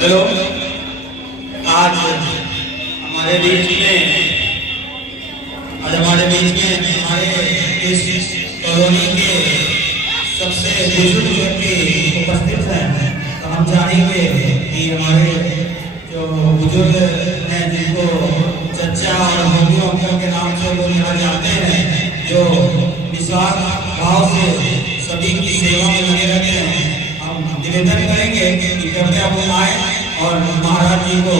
Hello, आज हमारे बीच में हमारे इस कॉलोनी के सबसे बुजुर्ग व्यक्ति उपस्थित हैं। तो हम चाहेंगे कि हमारे जो बुजुर्ग हैं, जिनको चचा और मम्मी अंकल के नाम से लोग यहाँ जाते हैं, जो निस्वार्थ भाव से सभी की सेवा में लगे रहते हैं, हम निवेदन करेंगे कि कृपया वो आए और महाराज जी को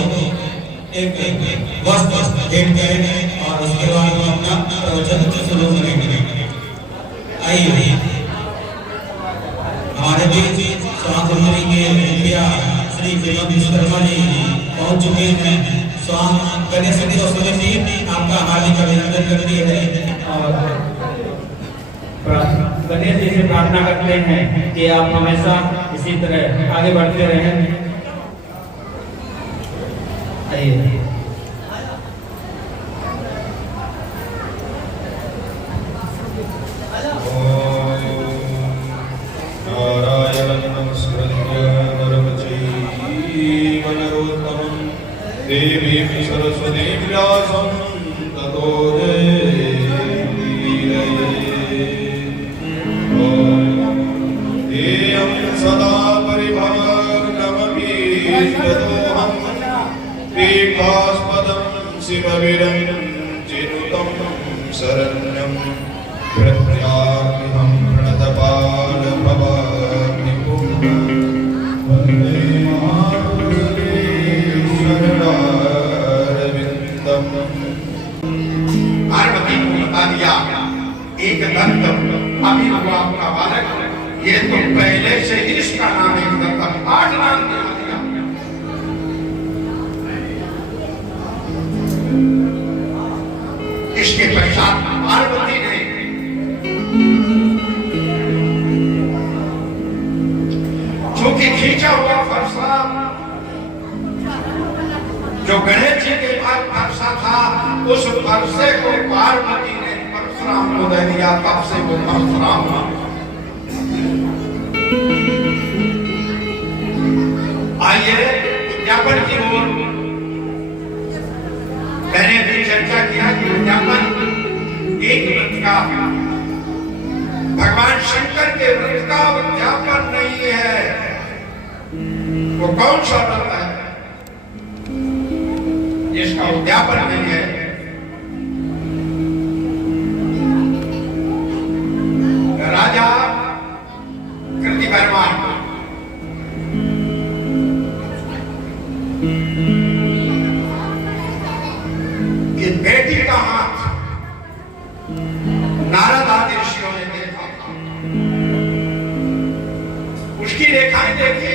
एक वस्त्र भेंट करें और उसके बाद हम अपना प्रवचन शुरू करेंगे। आइए, हमारे बीच स्वास्थ्य मंत्री के मुखिया श्री विनोद विश्वकर्मा जी पहुंच चुके हैं। स्वास्थ्य गणेश समिति आपका हार्दिक अभिनंदन करती है और गणेश जी से प्रार्थना करते हैं कि आप हमेशा इसी तरह आगे बढ़ते रहें। आइए, देवी सरस्वती व्यासं ततो देयं सदा परिभवनमपि यदोहं दीपास्पदं शिववीरं चिनुतं शरण्यं प्रत्याग्निहं प्रणतपालभवामि वन्दे पार्वती को बता दिया एक दंत अभी हुआ आपका बालक, ये तो पहले से ही इसका नाम एक दंत 8 नाम दिया। इसके पश्चात पार्वती ने चूंकि खींचा हुआ फरसा जो गणेश जी के पास फरसा था, उस फरसे को पार्वती ने परशुराम को दे दिया, तब से वो परशुराम हुआ। आइए उद्यापन की ओर। मैंने भी चर्चा किया कि उद्यापन एक व्रत का, भगवान शंकर के व्रत का उद्यापन नहीं है। वो कौन सा व्रत है जिसका उद्यापन नहीं है? राजा कृतिवर्मा की बेटी का हाथ नारद आदि ऋषियों ने देखा था। उसकी रेखाएं देखी,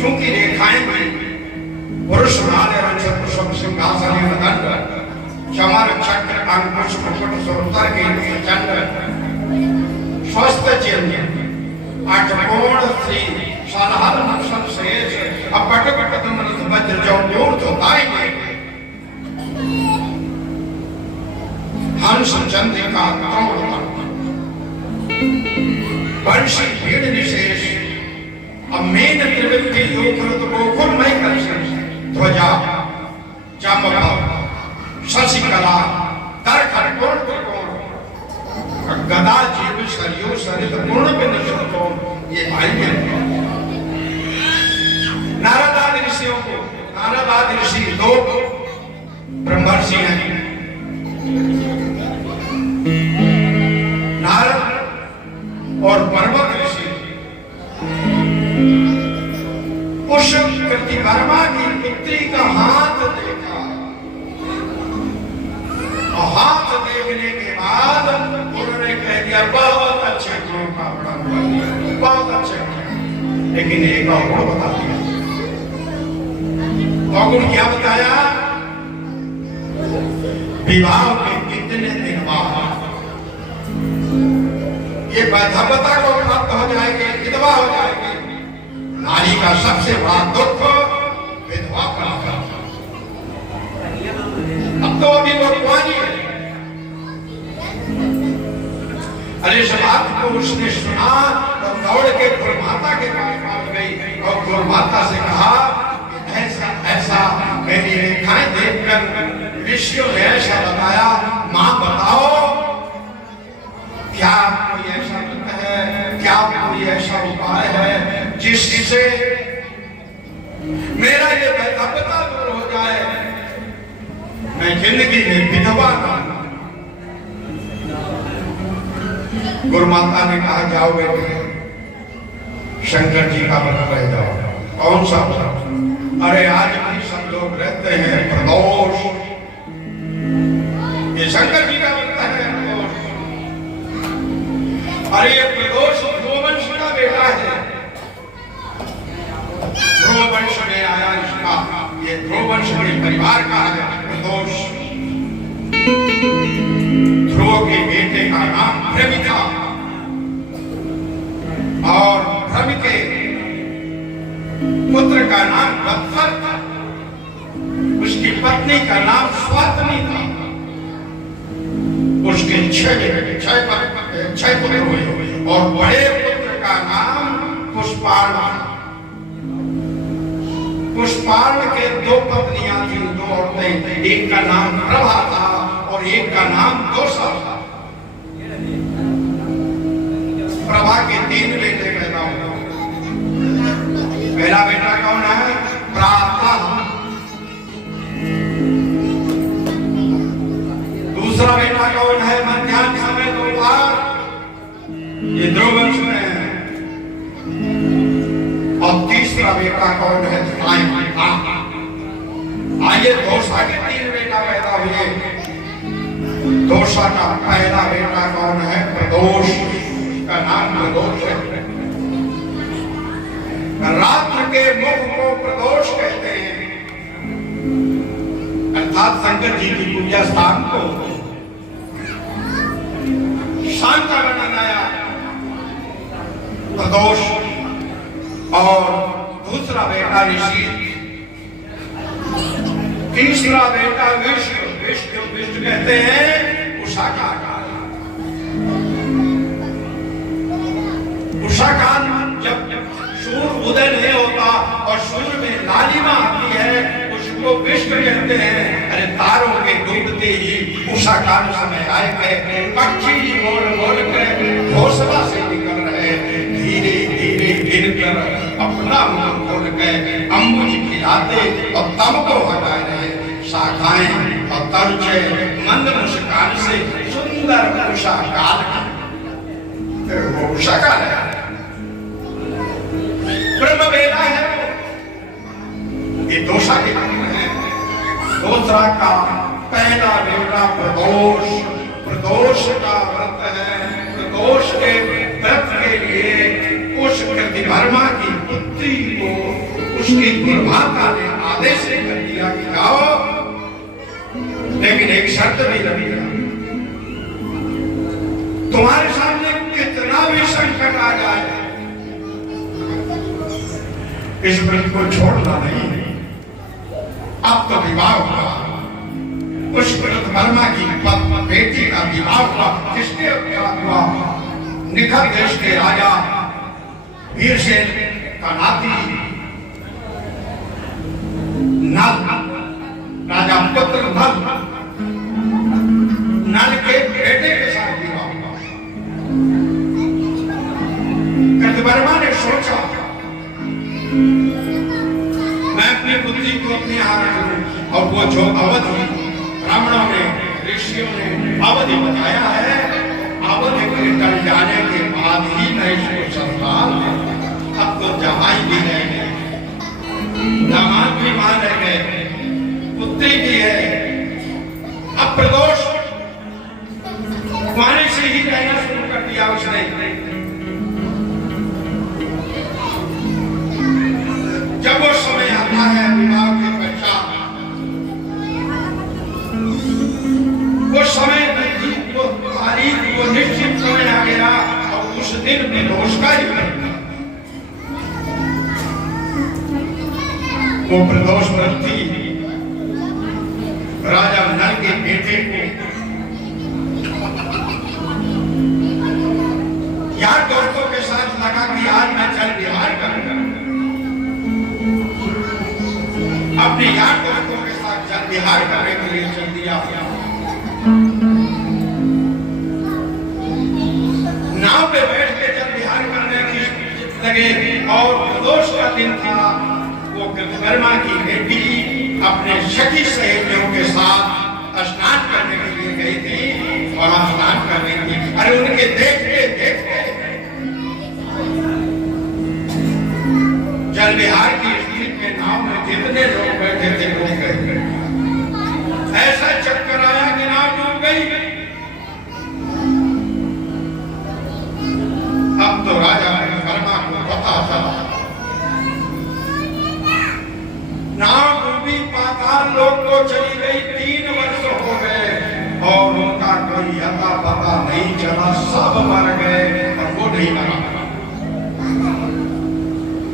चूंकि रेखाएं में पुरुष सिंहासन चमर चक्र अंकुश मुकुट सुरतर के चंद्र स्वस्थ चिन्ह अठकोण श्री सलहर नक्शल शेष अपट पट तुमरत वज्र जो मूर्त होताएंगे हंस चंद्रिका वंशी भीड़ विशेष अमेन त्रिवृत्ति योगृत गोकुल में कलश ध्वजा चमक शशिकला दरखर कोण गदा जीव सरयू सरित पूर्ण बिंदु, ये भाई बहन नारद आदि ऋषियों को, नारद आदि ऋषि 2 ब्रह्मर्षि हैं, नारद और पर्वत ऋषि। उस कृतिवर्मा की पुत्री का हाथ देखा और हाथ देखने के बाद उन्होंने कह दिया बहुत अच्छे गुणों का बड़ा हुआ, बहुत अच्छे। लेकिन एक और गुण बता दिया। और गुण क्या बताया? विवाह के कितने दिन बाद ये वैधवता को प्राप्त हो जाएंगे, विधवा हो जाएंगे। नारी का सबसे बड़ा दुख विधवा का। अब तो अभी वो कुंवारी है। अरे इस बात को उसने सुना तो दौड़ के फुलमाता के पास गई और गौ माता से कहा ऐसा ऐसा मेरी रेखाएं देखकर ऋषियों ने ऐसा बताया, मां बताओ क्या कोई ऐसा व्रत है, क्या कोई ऐसा उपाय है जिससे मेरा ये वैधव्यता दूर हो जाए, मैं जिंदगी में विधवा ना हूं। गुरु माता ने कहा जाओ बेटे शंकर जी का व्रत रह जाओ। कौन सा व्रत? अरे आज भी सब लोग रहते हैं प्रदोष, ये शंकर जी का व्रत है प्रदोष। अरे ये प्रदोष ध्रुववंश का बेटा है, ध्रुववंश में आया इसका, ये ध्रुववंश के परिवार का है प्रदोष। ध्रुव के बेटे का नाम भ्रमि था और भ्रमि के पुत्र का नाम वत्सर था, उसकी पत्नी का नाम स्वातनी था, उसके छह पुत्र हुए और बड़े पुत्र का नाम पुष्पाण था। पुष्पाण के दो पत्नियां थी, दो औरतें, एक का नाम प्रभा था और एक का नाम दोषा था। प्रभा के 3 बेटे पैदा हुए। पहला बेटा कौन है? प्रातः। दूसरा बेटा कौन है? मध्याह्न समय दोपहर, ये ध्रुववंश में है। और तीसरा बेटा कौन है? आइए दोषा के 3 बेटा पैदा हुए। दोषा का पहला बेटा कौन है? प्रदोष, का नाम प्रदोष है। रात्र के मुख को प्रदोष कहते हैं, अर्थात शंकर जी की पूजा स्थान को शांत बनाया प्रदोष। और दूसरा बेटा ऋषि, तीसरा बेटा विष्णु, विष्णु कहते हैं उषा का उषा काल। जब सूर्य उदय नहीं होता और सूर्य में लालिमा आती है उसको विष्णु कहते हैं। अरे तारों के डूबते ही उषा काल समय आए गए, पक्षी बोल बोल कर घोंसला से निकल रहे, धीरे धीरे गिरकर अपना मुंह खोल के अम्बुज खिलाते और तम को हटा रहे। शाखाएं और तर्जे मंद मुस्कान से सुंदर उषा काल, वो उषा काल है, ब्रह्म बेला है। ये दोषा के नाम है। दूसरा का पहला बेटा प्रदोष, प्रदोष का व्रत है। प्रदोष के व्रत के लिए उस कृतिवर्मा की पुत्री को उसकी गुरुमाता ने आदेश कर दिया कि जाओ, लेकिन एक शर्त भी लगी, तुम्हारे सामने कितना भी संकट आ जाए इस व्रत को छोड़ना नहीं। अब तो विवाह हुआ, उस कृतवर्मा की बेटी का विवाह हुआ। किसके हुआ? निखल देश के राजा वीरसेन का नाती नल, राजा पुत्र नल के बेटे के साथ विवाह हुआ। कृतवर्मा ने सोचा मैं अपनी बुद्धि को अपने हाथ करूं, और वो जो अवधि ब्राह्मणों ने, ऋषियों ने अवधि बताया है, अवधि के टल जाने के बाद ही मैं इसको संभाल। अब तो जमाई भी रह गए, दामाद भी मान रह गए, पुत्री भी है। अब प्रदोष कुआरे से ही रहना शुरू कर दिया उसने। जब वो समय आता है विवाह के पश्चात, वो समय वो तारीख, वो निश्चित समय आ गया और उस दिन प्रदोष का ही वो प्रदोष व्रत थी। राजा नल के बेटे को यार दोस्तों के साथ लगा कि आज मैं चल बिहार करूंगा। अपने यार दोस्तों के साथ जल विहार करने के लिए चल दिया। नाव पे बैठ के जल विहार करने की लगे और प्रदोष का दिन था। वो कृतवर्मा की बेटी अपने सखी सहेलियों के साथ स्नान करने के लिए गई थी। वहां स्नान करने की, अरे उनके देखते देखते जल विहार की स्थिति के नाव में जितने लोग बैठे थे वो गए। ऐसा चक्कर आया कि नाव डूब गई। अब तो राजा कृतवर्मा को पता था नाव डूबी, पाताल लोक को चली गई। 3 वर्ष हो गए और उनका कोई अता पता नहीं चला। सब मर गए और वो नहीं मरा।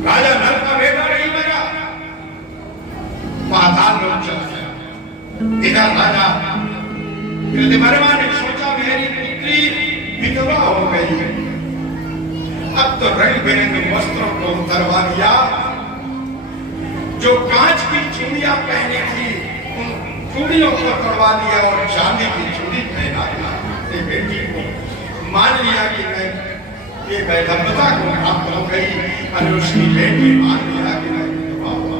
राजा नल का बेटा नहीं मरा, पाताल लोक चला गया। इधर राजा कृतवर्मा ने सोचा मेरी पुत्री विधवा हो गई, अब तो रंग बिरंगे वस्त्रों को उतरवा दिया। जो कांच की चूड़ियां पहनी थी उन चूड़ियों को तोड़वा दिया और चांदी की चूड़ी पहना दिया। बेटी को मान लिया कि मैं ये वैधव्यता को प्राप्त हो गई। और उसकी बेटी मान लिया कि मैं विधवा हुआ,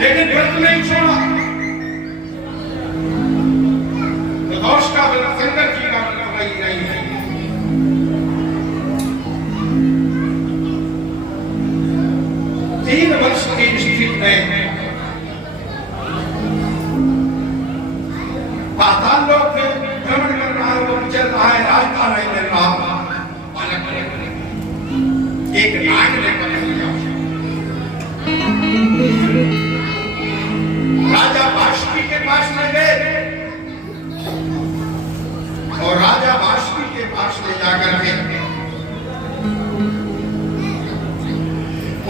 लेकिन व्रत नहीं छोड़ा। प्रदोष का व्रत, शंकर जी का व्रत वही नहीं है। तीन वर्ष की स्थिति में पाताल लोक में भ्रमण कर रहा है, वो चल रहा है, रास्ता नहीं मिल रहा। एक नाग ने पकड़ लिया। राजा बाष्पी के पास ले गए और राजा बाष्पी के पास ले जाकर के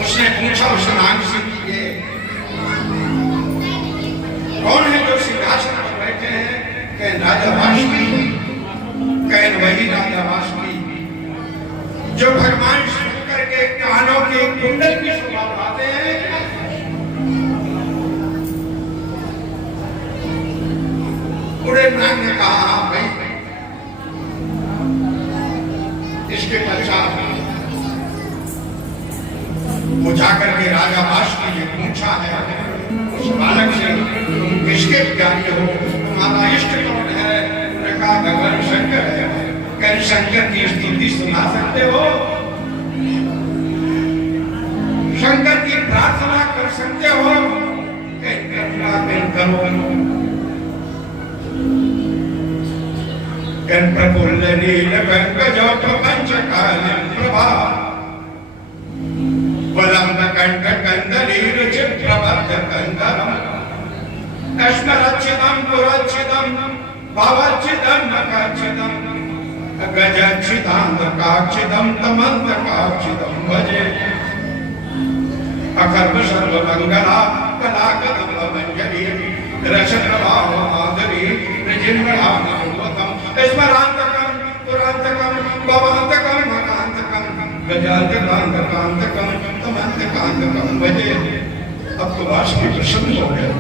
उसने पूछा उस नाग से कि ये कौन है जो सिंहासन पर बैठे हैं? कह राजा बाष्पी। कह वही राजा बाष्पी जो भगवान शंकर के कानों के कुंडल की शोभा बढ़ाते हैं। बूढ़े नाग ने कहा हाँ भाई। इसके पश्चात वो जाकर के राजा बाष्पी ने पूछा है उस बालक से, तुम किसके पुजारी हो? तुम्हारा इष्ट कौन है? उन्होंने कहा भगवान शंकर है। कह शंकर की स्तुति सुना सकते हो? शंकर की प्रार्थना कर सकते हो? करो। प्रफुल्ल नील पंकज प्रपंच कालिम प्रभा वलंब कंठ कंदलीर चित्रबद्ध कंदरम अस्मरच्छिदं पुरच्छिदं भवच्छिदं नखच्छिदं गजच्छिदान्तकाच्छिदं तमन्तकाच्छिदं भजे अकर्म सर्वमंगला कलाकदम्बमञ्जरी रसप्रवाह माधुरी नृजिह्वरानमृतम् स्मरान्तकं पुरान्तकं भवान्तकं मकान्तकं गजान्तकान्तकान्तकं तमन्तकान्तकं भजे। अब तो बाष्पी प्रसन्न हो गए।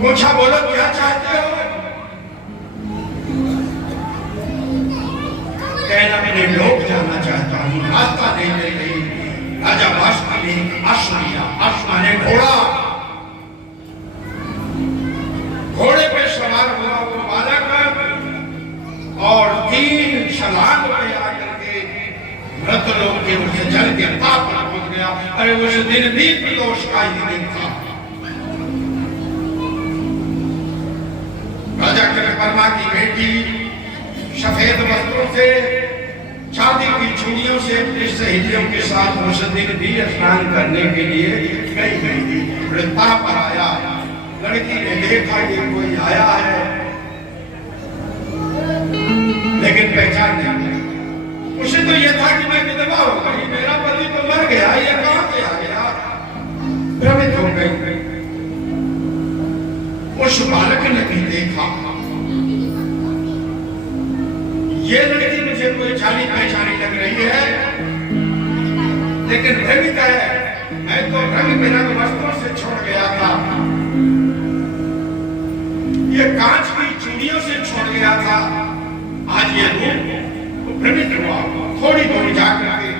पूछा बोलो क्या चाहते हो? कहना मैंने लोक जाना चाहता हूँ, रास्ता नहीं मिल रही। राजा बाष्पी ने अश्व लिया। अश्व ने घोड़ा, घोड़े पे सवार हुआ वो बालक और 3 छलांग पे आकर के मृतलोक के उसे जल के पाप पर पहुंच गया। अरे उस दिन भी प्रदोष का ही दिन था। राजा कृतवर्मा की बेटी सफेद वस्त्रों से, चांदी की चूड़ियों से अपनी सहेलियों के साथ उस दिन भी स्नान करने के लिए गई थी। वृत्ता पर आया, लड़की ने देखा ये कोई आया है, लेकिन पहचान नहीं। उसे तो यह था कि मैं विधवा हो गई, मेरा पति तो मर गया, ये कहां से आ गया? भ्रमित हो गई। उस बालक ने भी देखा ये लड़की मुझे कोई जानी पहचानी लग रही है, लेकिन भ्रमित है। मैं तो रंग बिरंग वस्त्रों से छोड़ गया था, ये कांच की चूड़ियों से छोड़ गया था, आज ये रूप भ्रमित हुआ, थोड़ी दूर जाकर के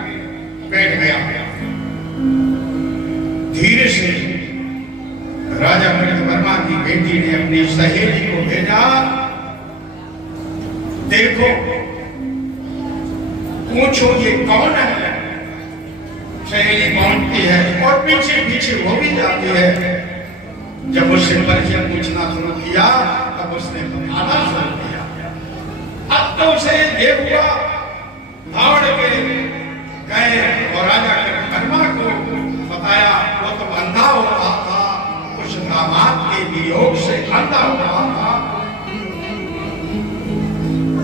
बैठ गया। धीरे से राजा कृतवर्मा की बेटी ने अपनी सहेली को भेजा, देखो पूछो ये कौन है। सहेली पहुंचती है और पीछे पीछे वो भी जाती है। जब उससे परिचय पूछना शुरू किया तब उसने बताना शुरू किया। अब तो उसे ये हुआ, दौड़ के गए और राजा कृतवर्मा को बताया। वो तो अंधा हो रहा था, उस दामाद के वियोग से अंधा हो रहा था।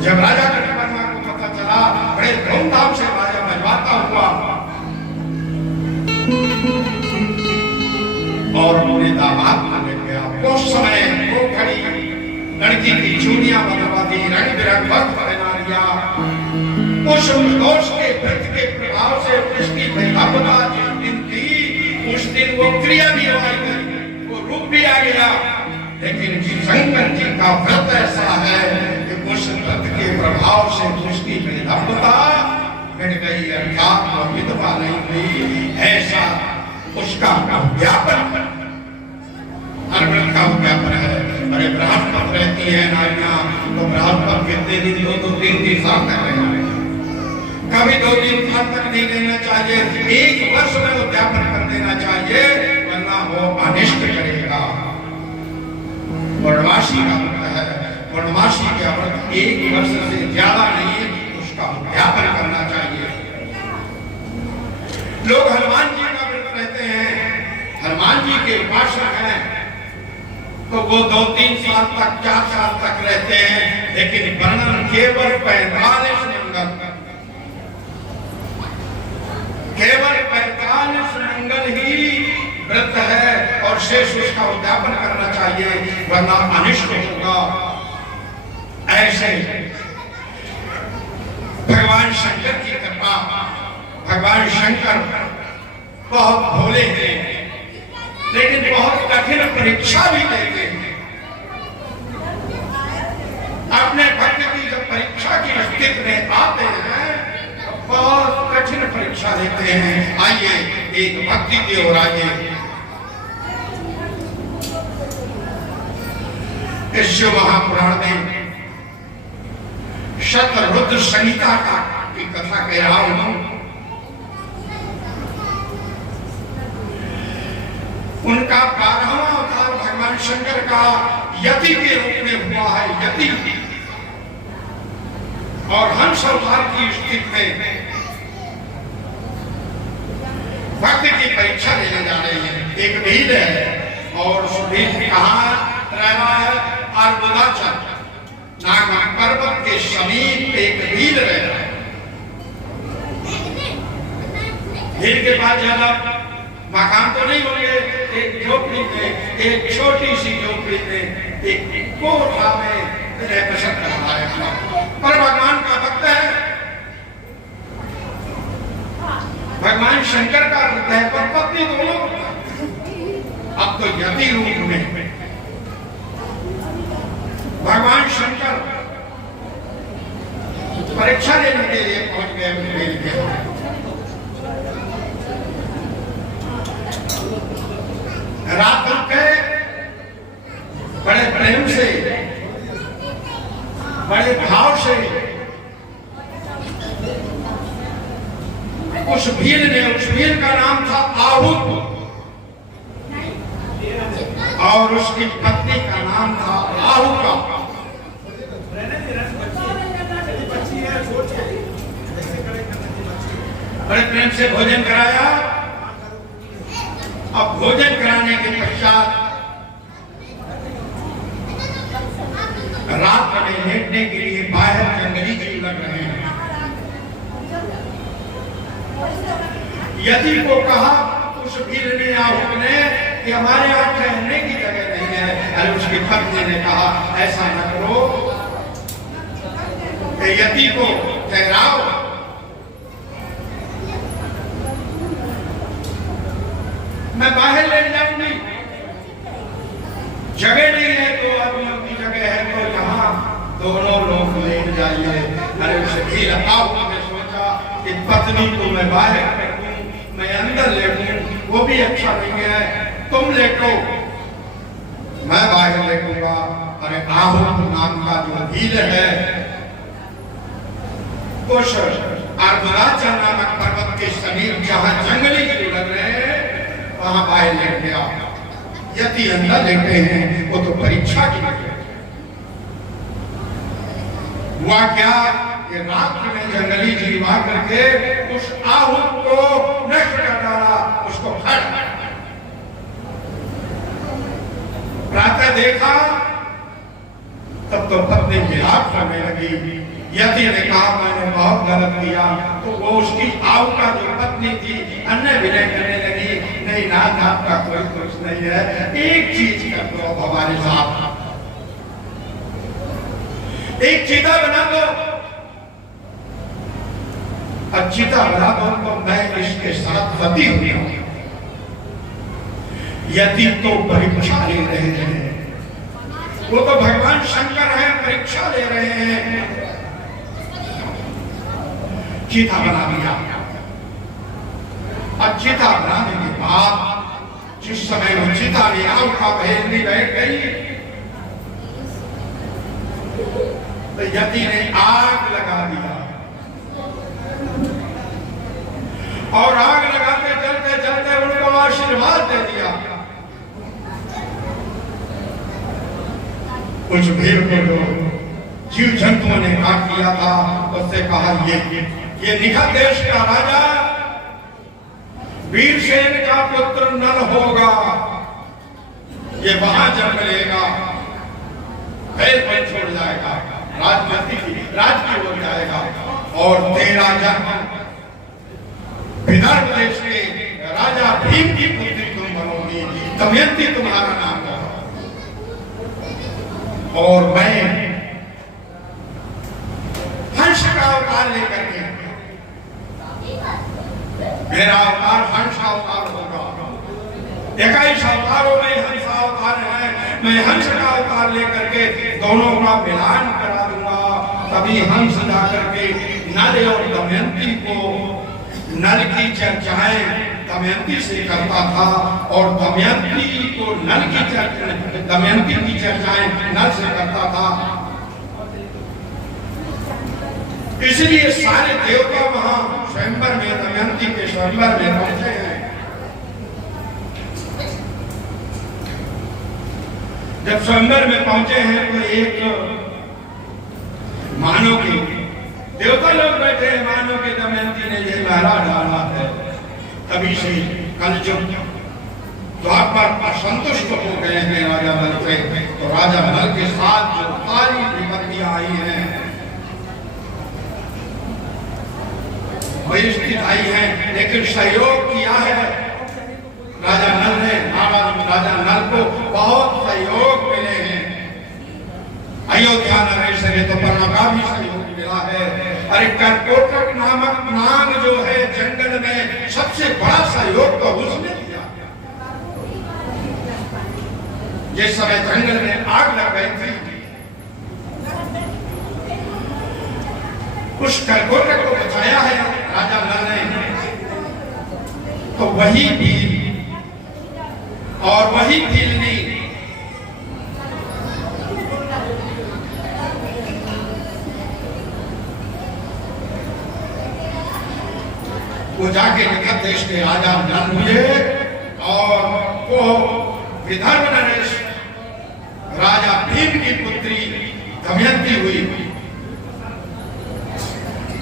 जब राजा कृतवर्मा को पता चला, बड़े धूमधाम से राजा बजवाता हुआ और अपने दामाद को ले गया। उस समय वो खड़ी लड़की की चूड़ियां बनवा दी, रंग बिरंग वस्त्र पहना लिया। उस दोष के व्रत के प्रभाव से उसकी महिलापता जिस दिन थी, उस दिन वो क्रिया भी हो गई, वो रूप भी आ गया। लेकिन शंकर जी का व्रत ऐसा है कि उस व्रत के प्रभाव से उसकी महिलापता मिट गई, अर्थात वो विधवा नहीं हुई। ऐसा उसका व्यापन, हर व्रत का व्यापन है। अरे बृहस्पति रहती है नारियां, तो बृहस्पति कितने दिन, 2-3 साल तक रहना, कभी 2-3 साल तक नहीं रहना चाहिए, 1 वर्ष में उद्यापन कर देना चाहिए, वरना वो अनिष्ट करेगा। पूर्णमासी का व्रत है, पूर्णमासी का व्रत 1 वर्ष से ज्यादा नहीं, उसका उद्यापन करना चाहिए। लोग हनुमान जी का व्रत रहते हैं, हनुमान जी के उपासक हैं, तो वो 2-3 साल तक, 4 साल तक रहते हैं। लेकिन वर्णन केवल 45 मंगल, केवल 45 मंगल ही व्रत है और शेष उसका उद्यापन करना चाहिए, वरना अनिष्ट होगा। ऐसे भगवान शंकर की कृपा, भगवान शंकर बहुत भोले हैं, लेकिन बहुत कठिन परीक्षा भी लेते हैं। अपने भक्त की जब परीक्षा की स्थिति में आते हैं, बहुत कठिन परीक्षा लेते हैं। आइए एक भक्ति की ओर आइए। इस शिव महापुराण में शतरुद्र संहिता की कथा कह रहा हूं। उनका 12वां अवतार भगवान शंकर का यति के रूप में हुआ है, यति। और हंस अवतार की स्थिति में भक्त की परीक्षा लेने जा रहे हैं। एक भीड़ है और उस भीड़ में कहा रह रहा है, अर्बुदाचल नाग पर्वत के समीप एक भीड़ रह रहा है। भीड़ के पास ज्यादा मकान तो नहीं होंगे, एक झोपड़ी में, एक छोटी सी झोपड़ी में, एक कोठा में रह बसर कर रहा है। पर भगवान का भक्त है, भगवान शंकर का भक्त है, पर पत्नी दोनों। अब तो यति रूप में भगवान शंकर परीक्षा लेने के लिए पहुंच गए। रात रुक गए, बड़े प्रेम से, बड़े भाव से उस भीड़ ने, उस भीड़ का नाम था आहूत और उसकी पत्नी का नाम था आहुका। बड़े प्रेम से भोजन कराया। अब भोजन कराने के पश्चात रात में लेटने के लिए बाहर जंगली जीव लग रहे हैं। यदि को कहा उस भीड़ ने, आहुक ने, कि हमारे यहाँ ठहरने की जगह नहीं है। अरे उसकी पत्नी ने कहा ऐसा न करो, यति को ठहराओ। मैं बाहर ले जाऊंगी, जगह नहीं है, 2 आदमियों की जगह है, तो यहाँ दोनों लोग ले जाइए। अरे शकील आपने सोचा कि पत्नी को मैं बाहर कर दूं, मैं अंदर ले दूं, वो भी अच्छा नहीं है, तुम लेटो, मैं बाहर लेटूंगा। अरे आहूत नाम का जो भील है उस अर्धराजा नामक पर्वत के समीप जहां जंगली कीड़े लग रहे हैं वहां बाहर लेट गया। यदि अंदर लेटे हैं वो तो परीक्षा की हुआ क्या कि रात्र में जंगली जीव करके उस आहूत को नष्ट कर डाला, उसको खा डाला। प्रातः देखा तब तो पत्नी विलाप करने लगी। यदि ने कहा मैंने बहुत गलत किया, तो वो उसकी आऊ का जो पत्नी थी अन्य विनय करने लगी, नहीं नाथ आपका कोई कुछ नहीं है, एक चीज कर दो हमारे साथ, एक चीता बना दो, और चीता बना दो तो मैं इसके साथ पति हो जाऊंगा। यदि तो परीक्षा ले रहे हैं, वो तो भगवान शंकर है, परीक्षा ले रहे हैं। चीता बना दिया, और चीता बनाने के बाद जिस समय वो चीता ने आग का भेजनी बैठ गई तो यति ने आग लगा दिया, और आग लगाते जलते जलते उनको आशीर्वाद दे दिया। कुछ भीड़ को जो जीव जंतुओं ने काट किया था उससे कहा ये निखत देश का राजा वीरसेन का पुत्र नल होगा, ये वहां जन्म लेगा, फिर पर छोड़ जाएगा, राज की ओर जाएगा, और तेरा जन्म विदर्भ देश के राजा भीम की पुत्री तुम बनोगी, दमयंती तुम्हारा नाम होगा, और मैं हंस का अवतार लेकर के, मेरा अवतार हंस अवतार होगा। 21 अवतारों में हंस अवतार है, मैं हंस का अवतार लेकर के दोनों का मिलान करा दूंगा। तभी हंस जाकर के नल और दमयंती को, नल की चर्चाएं दमयंती से करता था, और दमयंती को दमयंती की चर्चाएं नल से करता था। इसलिए सारे देवता वहां स्वयंवर में, दमयंती के स्वयंवर में पहुंचे हैं। जब स्वयंवर में पहुंचे हैं तो एक मानो के देवता लोग बैठे हैं, मानो के दमयंती ने ये लहरा डाला है। तभी से कलयुग द्वापर पर संतुष्ट हो गए हैं राजा नल से, तो राजा नल के साथ जो सारी विपत्तियां आई हैं वही स्थित आई है, लेकिन सहयोग किया है राजा नल ने। राजा नल को बहुत सहयोग मिले हैं। अयोध्या नरेश ने तो परमा का भी सहयोग मिला है। अरे कर्कोटक नामक नाग जो है जंगल में, सबसे बड़ा सहयोग तो उसने किया। जिस समय जंगल में आग लग गई थी, उस कर्कोटक को बचाया है राजा नल ने। तो वही भील और वही भीलनी वो जाके निखत देश के राजा नल हुए, और वो विदर्भ नरेश राजा भीम की पुत्री दमयंती हुई।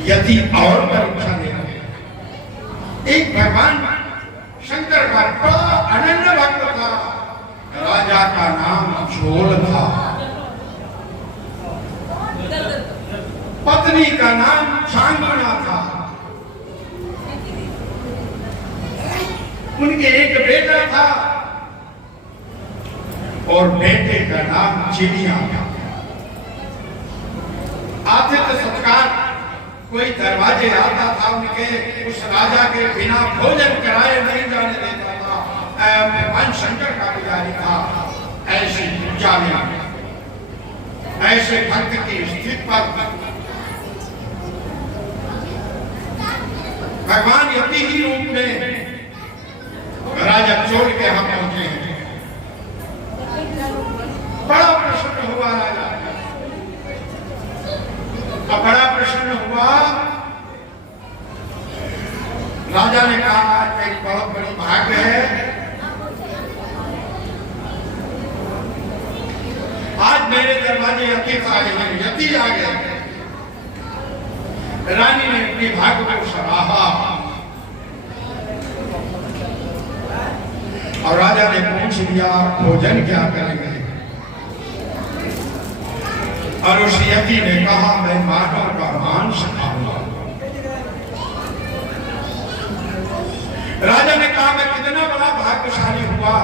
यदि और परीक्षा ले रहे, एक भगवान शंकर का बड़ा अनन्य भक्त था, राजा का नाम चोल था, पत्नी का नाम चांदना था, उनके एक बेटा था, और बेटे का नाम चिड़िया था। आतिथ्य सत्कार कोई दरवाजे आता था उनके, उस राजा के बिना भोजन कराए नहीं जाने देता था। ऐसे भक्त की स्थिति पर भगवान यति ही रूप में राजा चोर के यहाँ पहुंचे हैं। बड़ा प्रसन्न हुआ राजा, अब बड़ा प्रसन्न हुआ। राजा ने कहा आज मेरी बहुत बड़ी भाग्य है, आज मेरे दरवाजे अतिथि आ गए, यति आ गए। रानी ने अपने भाग्य को सराहा और राजा ने पूछ लिया भोजन क्या करेंगे, और उस यति ने कहा मैं मानव का मांस खाऊंगा। राजा ने कहा मैं कितना बड़ा भाग्यशाली हुआ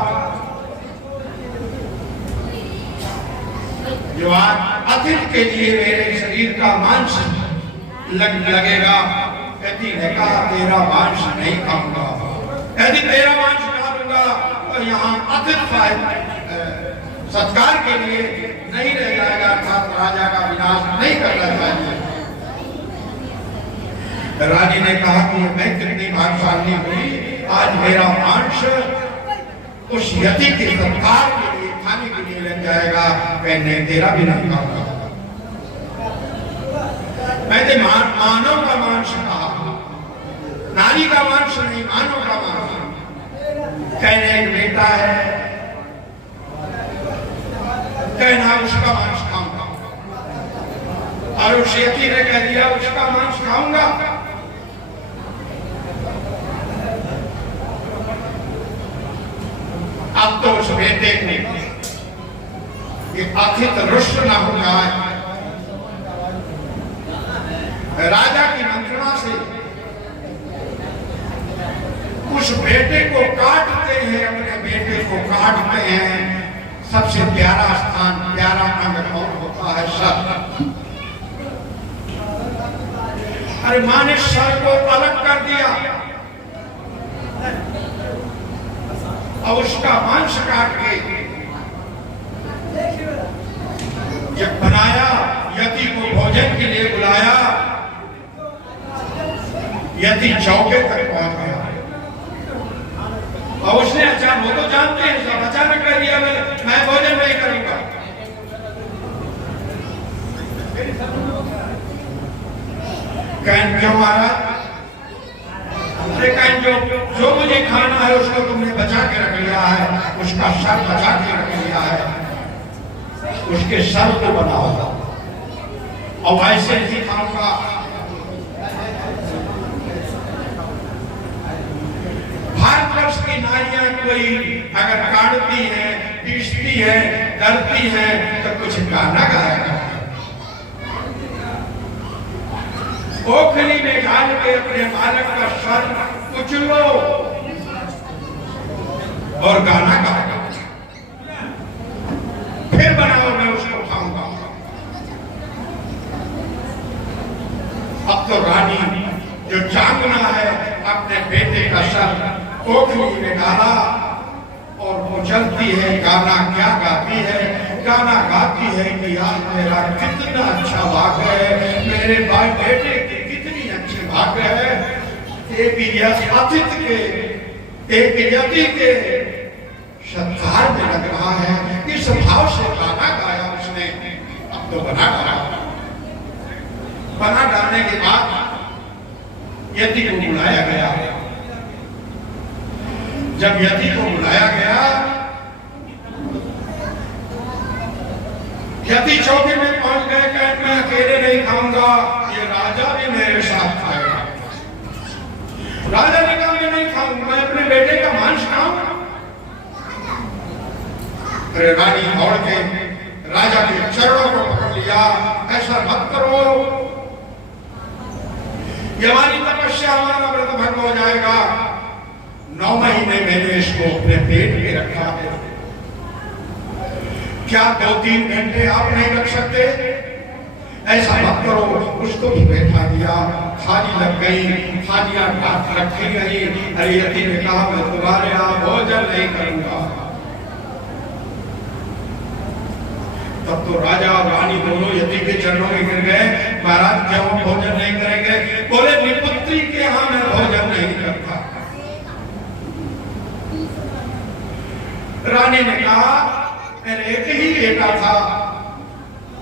जो आज अतिथि के लिए मेरे शरीर का मांस लगेगा। यति ने कहा तेरा मांस नहीं खाऊंगा, यदि तेरा मांस खा लूंगा तो यहाँ अतिथि सत्कार के लिए नहीं रह जाएगा, अर्थात राजा का विनाश नहीं करना चाहिए। रानी ने कहा कि मैं कितनी भाग्यशाली हुई, आज मेरा मांस उस यति के सत्कार के लिए खाने के लिए लग जाएगा, मैं तेरा भी नहीं खाऊंगा। मैंने मानव का मांस कहा, नारी का मांस नहीं, मानव का मांस। कहने एक बेटा है, कहना उसका मांस खाऊंगा, और उस यति ने कह दिया उसका मांस खाऊंगा। अब तो उस बेटे को ये अतिथि रुष्ट न हो जाए, राजा की मंत्रणा से उस बेटे को काटते हैं, अपने बेटे को काटते हैं। सबसे प्यारा स्थान, प्यारा अंग कौन होता है? सर। अरे मां ने सर को अलग कर दिया और उसका मांस काट के जब बनाया, यति को भोजन के लिए बुलाया, यति चौके तक पहुंच गया और उसने अचानक, वो तो जानते हैं सब, अचानक कह दिया मैं भोजन नहीं करूंगा। कहन क्यों महाराज? अरे कहन जो मुझे खाना है उसको तुमने बचा के रख लिया है, उसका सर बचा के रख लिया है, उसके सर को बनाओ और वैसे ही खाऊंगा। भारतवर्ष की नारियां कोई अगर काटती है, पीसती है, डरती है तो कुछ गाना गाएगा। ओखली में डाल के अपने बालक का सर कुचलो और गाना गाएगा, फिर बनाओ मैं उसको खाऊंगा। अब तो रानी जो चांदना है अपने बेटे का सर ओखली में डाला और वो चलती है, गाना क्या गाती है? गाना गाती है कि आज मेरा कितना अच्छा भाग्य है, मेरे भाई बेटे की कितनी अच्छी भाग्य है। एक अतिथि के, एक यति के सत्कार में लग रहा है, इस भाव से गाना गाया उसने। अब तो बना डालने के बाद यति को बुलाया गया। जब यति को बुलाया गया, यति चौके में पहुंच गए, कह मैं अकेले नहीं खाऊंगा, ये राजा भी मेरे साथ खाएगा। राजा ने कहा मैं नहीं खाऊंगा, मैं अपने बेटे का मांस खाऊंगा। अरे रानी दौड़ के राजा के चरणों को पकड़ लिया, ऐसा मत करो, ये हमारी तपस्या, हमारा व्रत भंग हो जाएगा। 9 महीने मैंने इसको अपने पेट में रखा है, क्या 2-3 घंटे आप नहीं रख सकते? ऐसा मत करो। उसको भी बैठा दिया, थाली लग गई, थालियां रखी गई। अरे यति ने कहा मैं तुम्हारे यहाँ भोजन नहीं करूंगा। तब तो राजा और रानी दोनों चरणों में गिर गए, महाराज क्यों भोजन नहीं करेंगे? बोले निपुत्री के यहाँ मैं भोजन नहीं करता। रानी ने कहा मेरे एक ही बेटा था,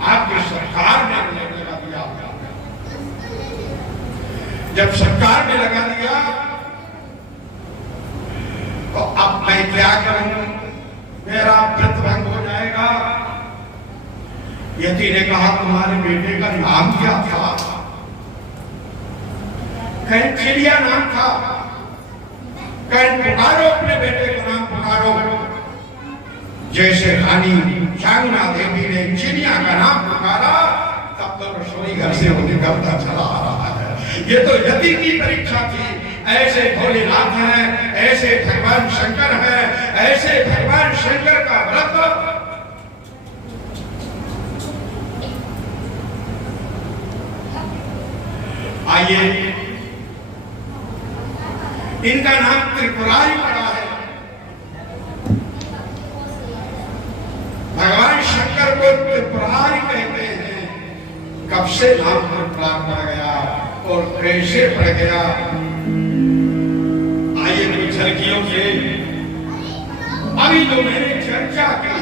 आपकी सरकार ने लगा दिया। जब सरकार ने लगा दिया तो अब मैं क्या करूं? मेरा व्रत भंग हो जाएगा। यति ने कहा तुम्हारे बेटे का नाम क्या था? कहीं चिड़िया नाम था। कहीं पुकारो अपने बेटे का नाम पुकारो। जैसे रानी चांगना देवी ने चिड़िया का नाम पुकारा, तब तो रसोई घर से वो निकलता चला आ रहा है। ये तो यति की परीक्षा थी। ऐसे भोलेनाथ हैं, ऐसे भगवान शंकर हैं, ऐसे भगवान शंकर का व्रत। आइए, इनका नाम त्रिपुरारी पड़ा है। भगवान शंकर को त्रिपुरारी कहते हैं। कब से नाम त्रिपुरारी पड़ गया और कैसे पड़ गया? आइए कुछ झलकियों से अभी जो मैंने चर्चा की,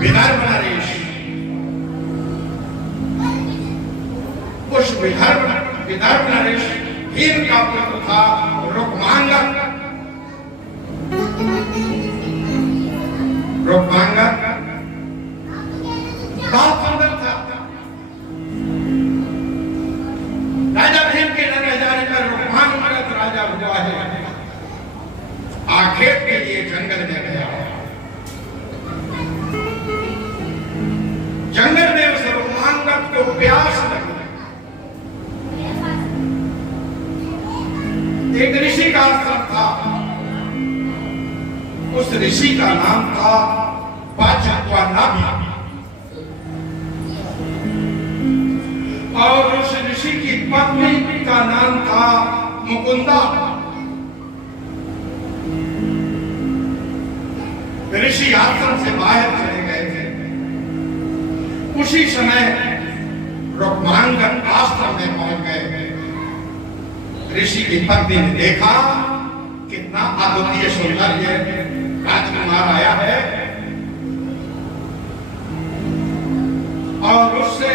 विदर्भ नरेश, उस विदर्भ नरेश हीर का पुत्र था रुक्मांगद। रुक्मांगद बहुत सुंदर था। राजा भीम के न रह जाने पर रुक्मांगद राजा हुआ है। आखेट के लिए जंगल में गया। जंगल में उस रुक्मांगद को प्यास लगी। एक ऋषि का आश्रम था। उस ऋषि का नाम था पांचवानाभि और उस ऋषि की पत्नी का नाम था मुकुंदा। ऋषि आश्रम से बाहर चले गए थे। उसी समय रुक्मांगद आश्रम में पहुंच गए। ऋषि की पत्नी ने देखा कितना अद्वितीय सौंदर्य राजकुमार आया है, और उससे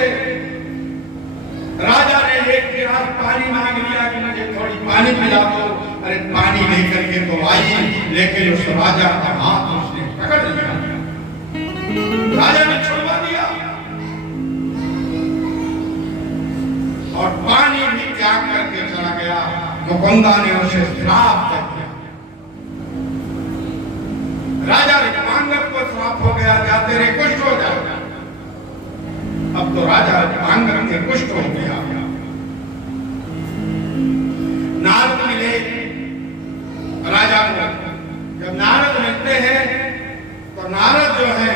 राजा ने एक गिलास पानी मांग लिया कि मुझे थोड़ी पानी पिला दो। अरे पानी लेकर के तो आई, लेकिन उस राजा का हाथ उसने पकड़ लिया। राजा ने छुड़वा दिया और पानी भी त्याग करके चला गया। मुकुंदा ने उसे श्राप दे दिया। राजा रुक्मांगद को श्राप हो गया, जा तेरे कुष्ठ हो जाएगा। अब तो राजा रुक्मांगद के कुष्ठ हो गया। नारद मिले राजा को। जब नारद मिलते हैं तो नारद जो है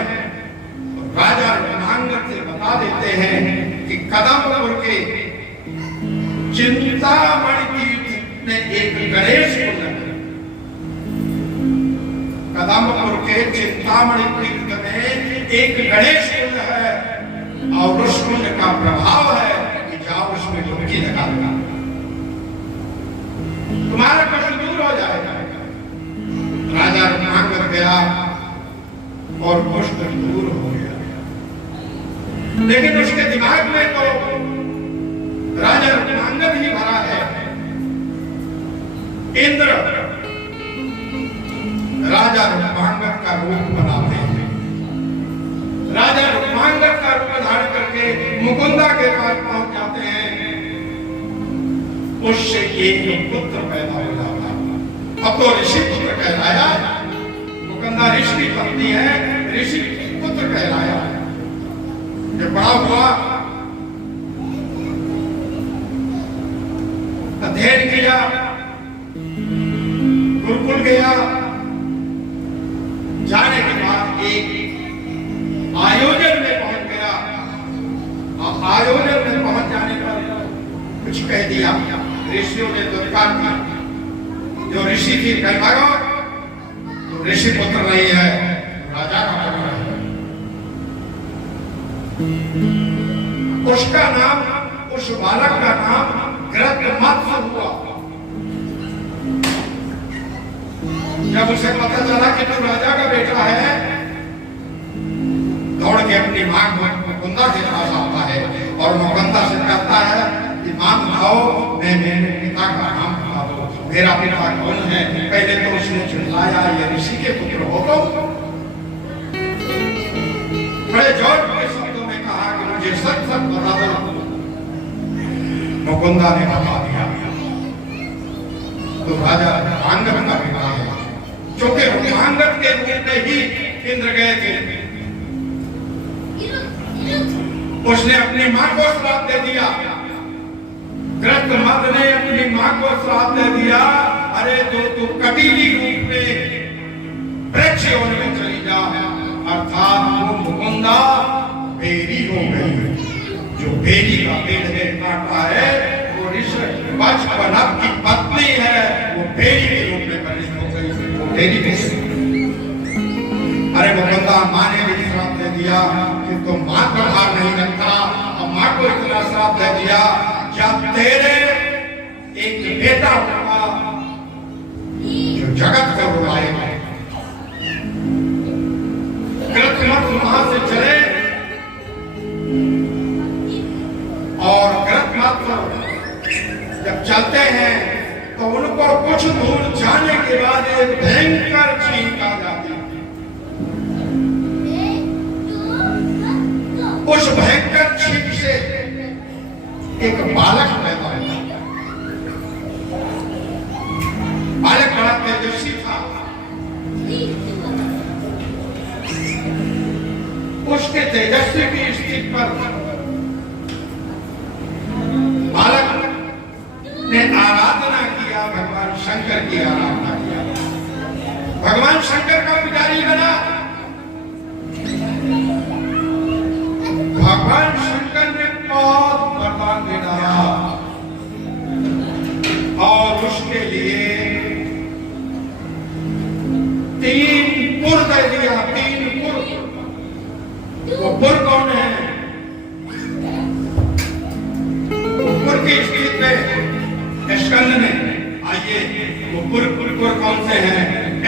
राजा रुक्मांगद से बता देते हैं कि कदमपुर के चिंतामणि तीर्थ में एक गणेश कुंड है। कदमपुर के चिंतामणि तीर्थ में एक गणेश कुंड है और उस कुंड का प्रभाव है कि जाओ उसमें डुबकी लगा दो, तुम्हारा कष्ट दूर हो जाएगा। राजा रुक्मांगद गया और कष्ट दूर हो गया। लेकिन उसके दिमाग में तो राजा रुक्मांगद ही भरा है। इंद्र राजा रुक्मांगद का रूप बनाते हैं। राजा रुक्मांगद का रूप धारण करके मुकुंदा के पास पहुंच जाते हैं। उससे एक पुत्र पैदा हो जाता है। अब तो ऋषि पुत्र कहलाया। मुकुंदा ऋषि की पत्नी है, ऋषि पुत्र कहलाया। जब बड़ा हुआ, अध्ययन किया, गुरुकुल गया। जाने के बाद एक आयोजन में पहुंच गया। आयोजन में पहुंच जाने पर कुछ कह दिया। ऋषियों ने दुर्कार किया। जो ऋषि थी कह लगा तो ऋषि पुत्र नहीं है, राजा का पुत्र है। उसका नाम, उस बालक का नाम गृत्रमत्स्य हुआ। जब उसे पता चला कि तू राजा का बेटा है, दौड़ के अपनी मां मुकुंदा के पास आता है और मुकुंदा से कहता है कि मां बताओ, मैं मेरे पिता का नाम बता दो, मेरा पिता कौन है। पहले तो उसने चिल्लाया, ये ऋषि के पुत्र हो तो बड़े जोर के शब्दों में कहा कि मुझे सच सच बता दो। मुकुंदा ने बता दिया, तो राजा अंगद का बेटा है, क्योंकि अंगद के रूप में ही इंद्र गए थे। उसने अपनी मां को श्राप दे दिया, गृत्रमत्स्य ने अपनी मां को श्राप दे दिया, अरे जो तू कटीली रूप में वृक्ष होने में चली जा, अर्थात वो मुकुंदा बेरी हो गई। जो बेरी का पेड़ है काटा है, वो बचपन की पत्नी है, वो बेरी के रूप में परिणत हो गई, वो बेरी में। अरे मुकुंदा, मां ने भी श्राप दे दिया कि तुम मां का भार नहीं रखता, और मां को इतना श्राप दे दिया, जब तेरे एक बेटा होगा जो जगत को रुलाएगा। गृत्रमत्स्य वहां से चले और गृत्रमत्स्य जब चलते हैं तो उनको कुछ दूर जाने के बाद एक भयंकर छींक आ जाती है। उस भयंकर छींक से एक बालक पैदा हुआ। बालक बड़ा तेजस्वी था। उसके तेजस्वी की स्थिति पर बालक ने आराधना किया, भगवान शंकर की आराधना किया, भगवान शंकर का पुजारी बना। भगवान शंकर ने बहुत वरदान दे डाला और उसके लिए 3 पुर दे दिया। 3 पुर। वो पुर कौन है? पुर की स्थिति में स्कंद ने, आइए वो पुर कौन से हैं?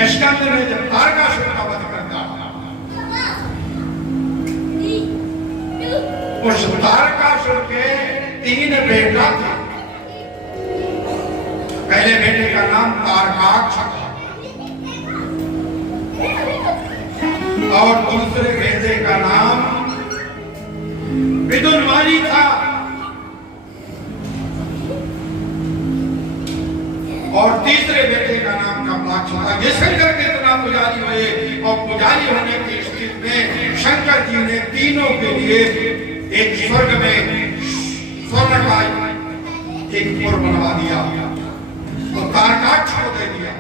स्कंद ने जब तारकासुर का वध कर दिया, उस तारकासुर के 3 बेटा थे। पहले बेटे का नाम तारकाक्ष था और दूसरे बेटे का नाम विदुनमाली था और तीसरे बेटे का नाम कमलाक्ष था। ये शंकर के इतना पुजारी हुए और पुजारी होने की स्थिति में शंकर जी ने तीनों के लिए एक स्वर्ग में स्वर्ण का एक पुर बनवा दिया, तो तारकाक्ष को दे दिया।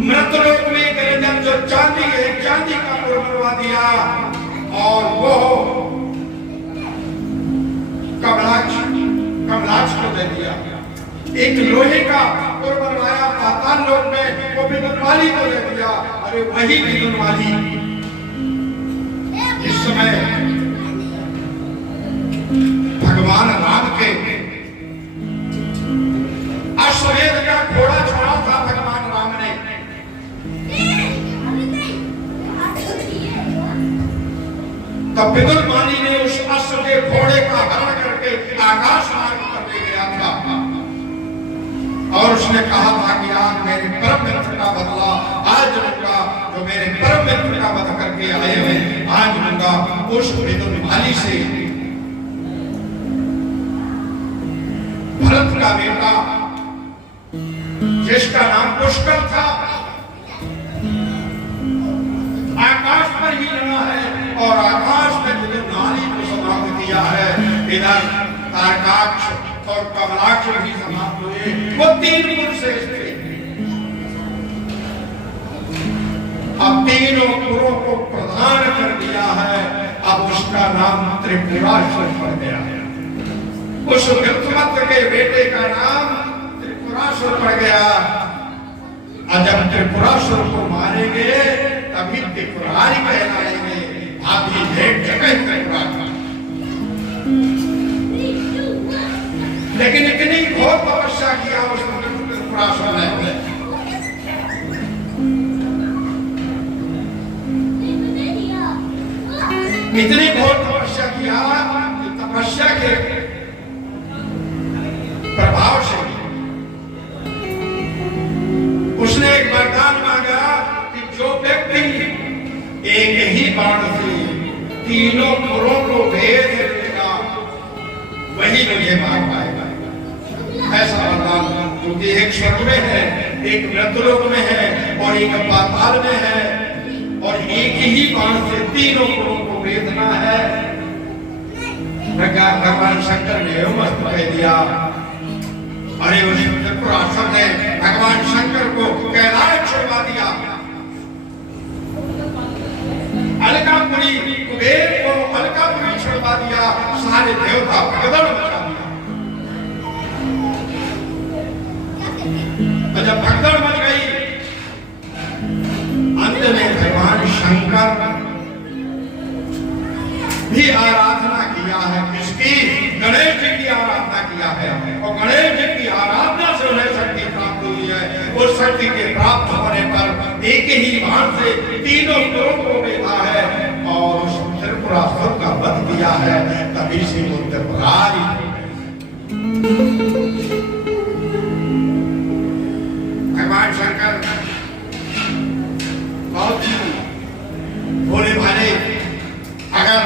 मृतलोक में गए जब जो चांदी है, चांदी का पुर बनवा दिया और वो कमलाक्ष को दे दिया। एक लोहे का पुर बनवाया पाताल लोक में, वो विदुनमाली को दे दिया। अरे वही विदुनमाली इस समय भगवान राम के अश्वमेध का घोड़ा छोड़ा था भगवान राम ने। तब विदुनमाली ने उस अश्व के घोड़े का हरण करके आकाश मार्ग पर ले गया था और उसने कहा था कि आज मेरे परम मित्र का बदला आज लूंगा, जो मेरे परम मित्र का वध करके आए हैं आज लूंगा। उस विदुनमाली से भरत का बेटा जिसका नाम पुष्कर था आकाश पर ही रहा है और आकाश में विदुनमाली को समाप्त किया है। इधर तारकाक्ष और कमलाक्ष भी समाप्त हुए। वो 3 पुर से थे। अब तीनों पुरों को प्रदान कर दिया है। अब उसका नाम त्रिपुरासुर पड़ गया है। उस गृत्रमत्स्य के बेटे का नाम त्रिपुरासुर पड़ गया। और जब त्रिपुरासुर को मारेंगे तभी त्रिपुरारी कहलाएंगे। आदि भेंट जगह त्रिपुरा, लेकिन इतनी घोर तपस्या किया उस त्रिपुरासुर ने, इतनी घोर तपस्या किया कि तपस्या के प्रभाव से उसने एक वरदान मांगा कि जो व्यक्ति एक ही बाण से तीनों पुरों को भेद देगा वही मुझे मार पाएगा। ऐसा वरदान, क्योंकि एक स्वर्ग में है, एक मृत्युलोक में है और एक पाताल में है, और एक ही बाण से तीनों पुरों को भेदना है। भगवान शंकर ने मस्त कह दिया। अरे उस त्रिपुरासुर ने भगवान शंकर को कैलाश छोड़वा दिया, अलकापुरी कुबेर को अलकापुरी छोड़वा दिया, सारे देवता भगदड़ मचा दिया। और जब भगदड़ मच गई, अंत में भगवान शंकर भी आराधना किया है। किसकी? गणेश जी की आराधना किया है, और गणेश जी की आराधना से उन्हें शक्ति प्राप्त हुई है। उस शक्ति के प्राप्त होने पर एक ही बाण से तीनों पुरों को भेदा है और उस त्रिपुरासुर का वध किया है। तभी से वो त्रिपुरारी। भगवान शंकर बहुत भोले भाले, अगर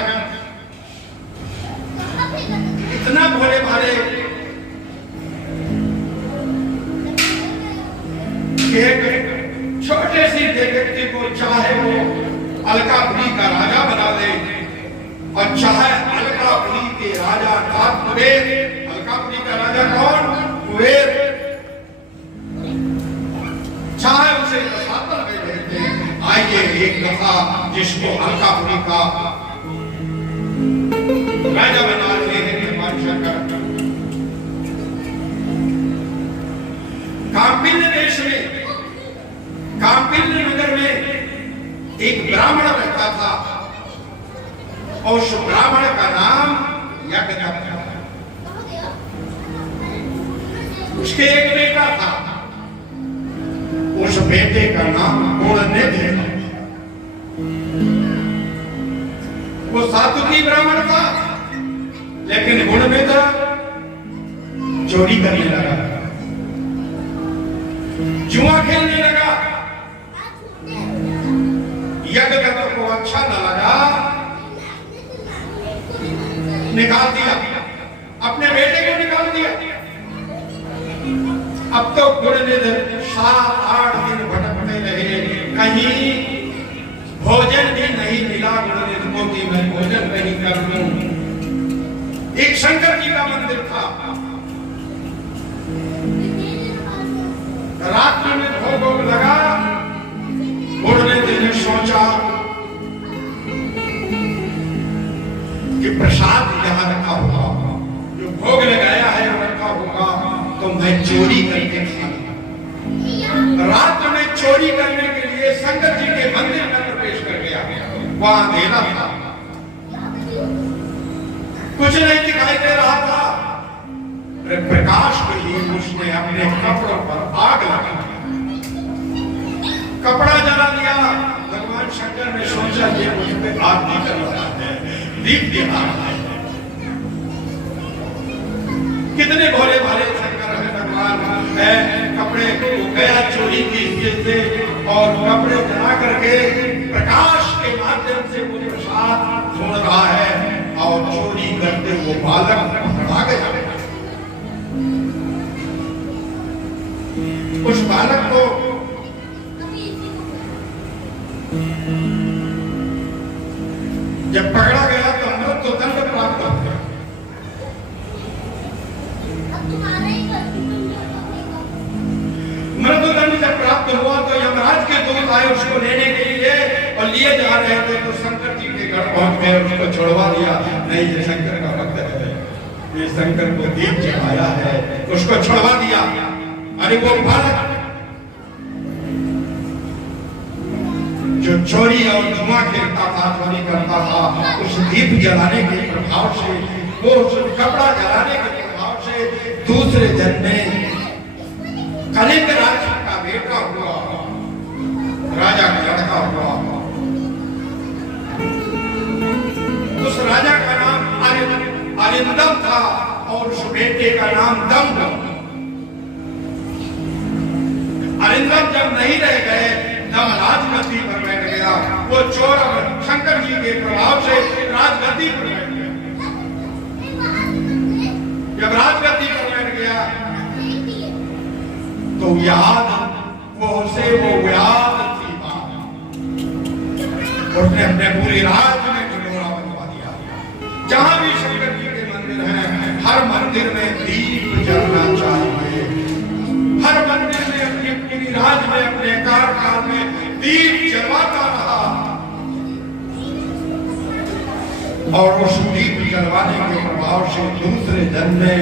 इतना भोले भाले छोटे सी व्यक्ति को चाहे वो अलकापुरी का राजा बना दे, और चाहे अलकापुरी के राजा का कुबेर, अलकापुरी का राजा कौन? कुबेर, चाहे उसे रसातल में भेज दे। आइए एक दफा जिसको अलकापुरी का राजा बना रहे हैं भगवान शंकर। काम्पिल्य देश में, काम्पिल्य नगर में एक ब्राह्मण रहता था, और उस ब्राह्मण का नाम यज्ञदत्त था। उसके एक बेटा था, उस बेटे का नाम गुणनिधि था। वो सात्विकी ब्राह्मण था, लेकिन गुणनिधि चोरी करने लगा, जुआ खेलने लगा। यज्ञदत्त को अच्छा न लगा, निकाल दिया, अपने बेटे को निकाल दिया। अब तो गुणनिधि 7-8 दिन भटकते रहे, कहीं भोजन भी नहीं मिला गुणनिधि को कि मैं भोजन नहीं कर लूं। एक शंकर जी का मंदिर था, रात में भोग लगा। गुणनिधि ने सोचा कि प्रसाद यहाँ रखा होगा, जो भोग लगाया है रखा होगा, तो मैं चोरी करके खाऊंगा। रात में चोरी करने के लिए शंकर जी के मंदिर में प्रवेश कर गया। वहां अंधेरा था, कुछ नहीं दिखाई दे रहा था। प्रकाश के लिए उसने अपने कपड़ों पर आग लगा, कपड़ा जला दिया। भगवान शंकर ने सोचा ये मुझ पे आरती कर रहा है, दीप दिखा रहा है। कितने भोले भाले शंकर है भगवान है। कपड़े को गया चोरी की से और कपड़े जला करके प्रकाश के माध्यम से वो प्रसाद छोड़ रहा है, और चोरी करते वो बालक पकड़ा गया। उस बालक को जब पकड़ा गया तो मृत्युदंड प्राप्त हो गया। मृत्युदंड जब प्राप्त हुआ तो यमराज के दूत आए उसको लेने के लिए, और लिए जा रहे थे तो शंकर जी के घर पहुंच गए, उसको छोड़वा दिया। नहीं, ये शंकर का भक्त है, ये शंकर को दीप जलाया है, उसको छोड़वा दिया। अरे वो बालक जो चोरी और धुआं खेलता था, चोरी करता था, उस दीप जलाने के प्रभाव से, वो उस कपड़ा जलाने के प्रभाव से दूसरे जन्म में कलिंग राज का बेटा हुआ, राजा का लड़का हुआ। उस राजा का नाम अरिंदम था और उस बेटे का नाम दम। अरिंदम जब नहीं रह गए, दम राजगद्दी पर बैठ गया। वो चोर शंकर जी के प्रभाव से राजगद्दी पर बैठ गया। जब राजगद्दी पर बैठ गया तो याद वो याद थी बात। उसने अपने पूरी राज में ढिढोरा बनवा दिया। जहां भी शंकर जी के मंदिर हैं, हर मंदिर में दीप जलना चाहिए। हर मंदिर में अपनी पूरी राज में, अपने कार्यकाल में दीप जलवाता रहा। और उस दीप जलवाने के प्रभाव से दूसरे जन्म में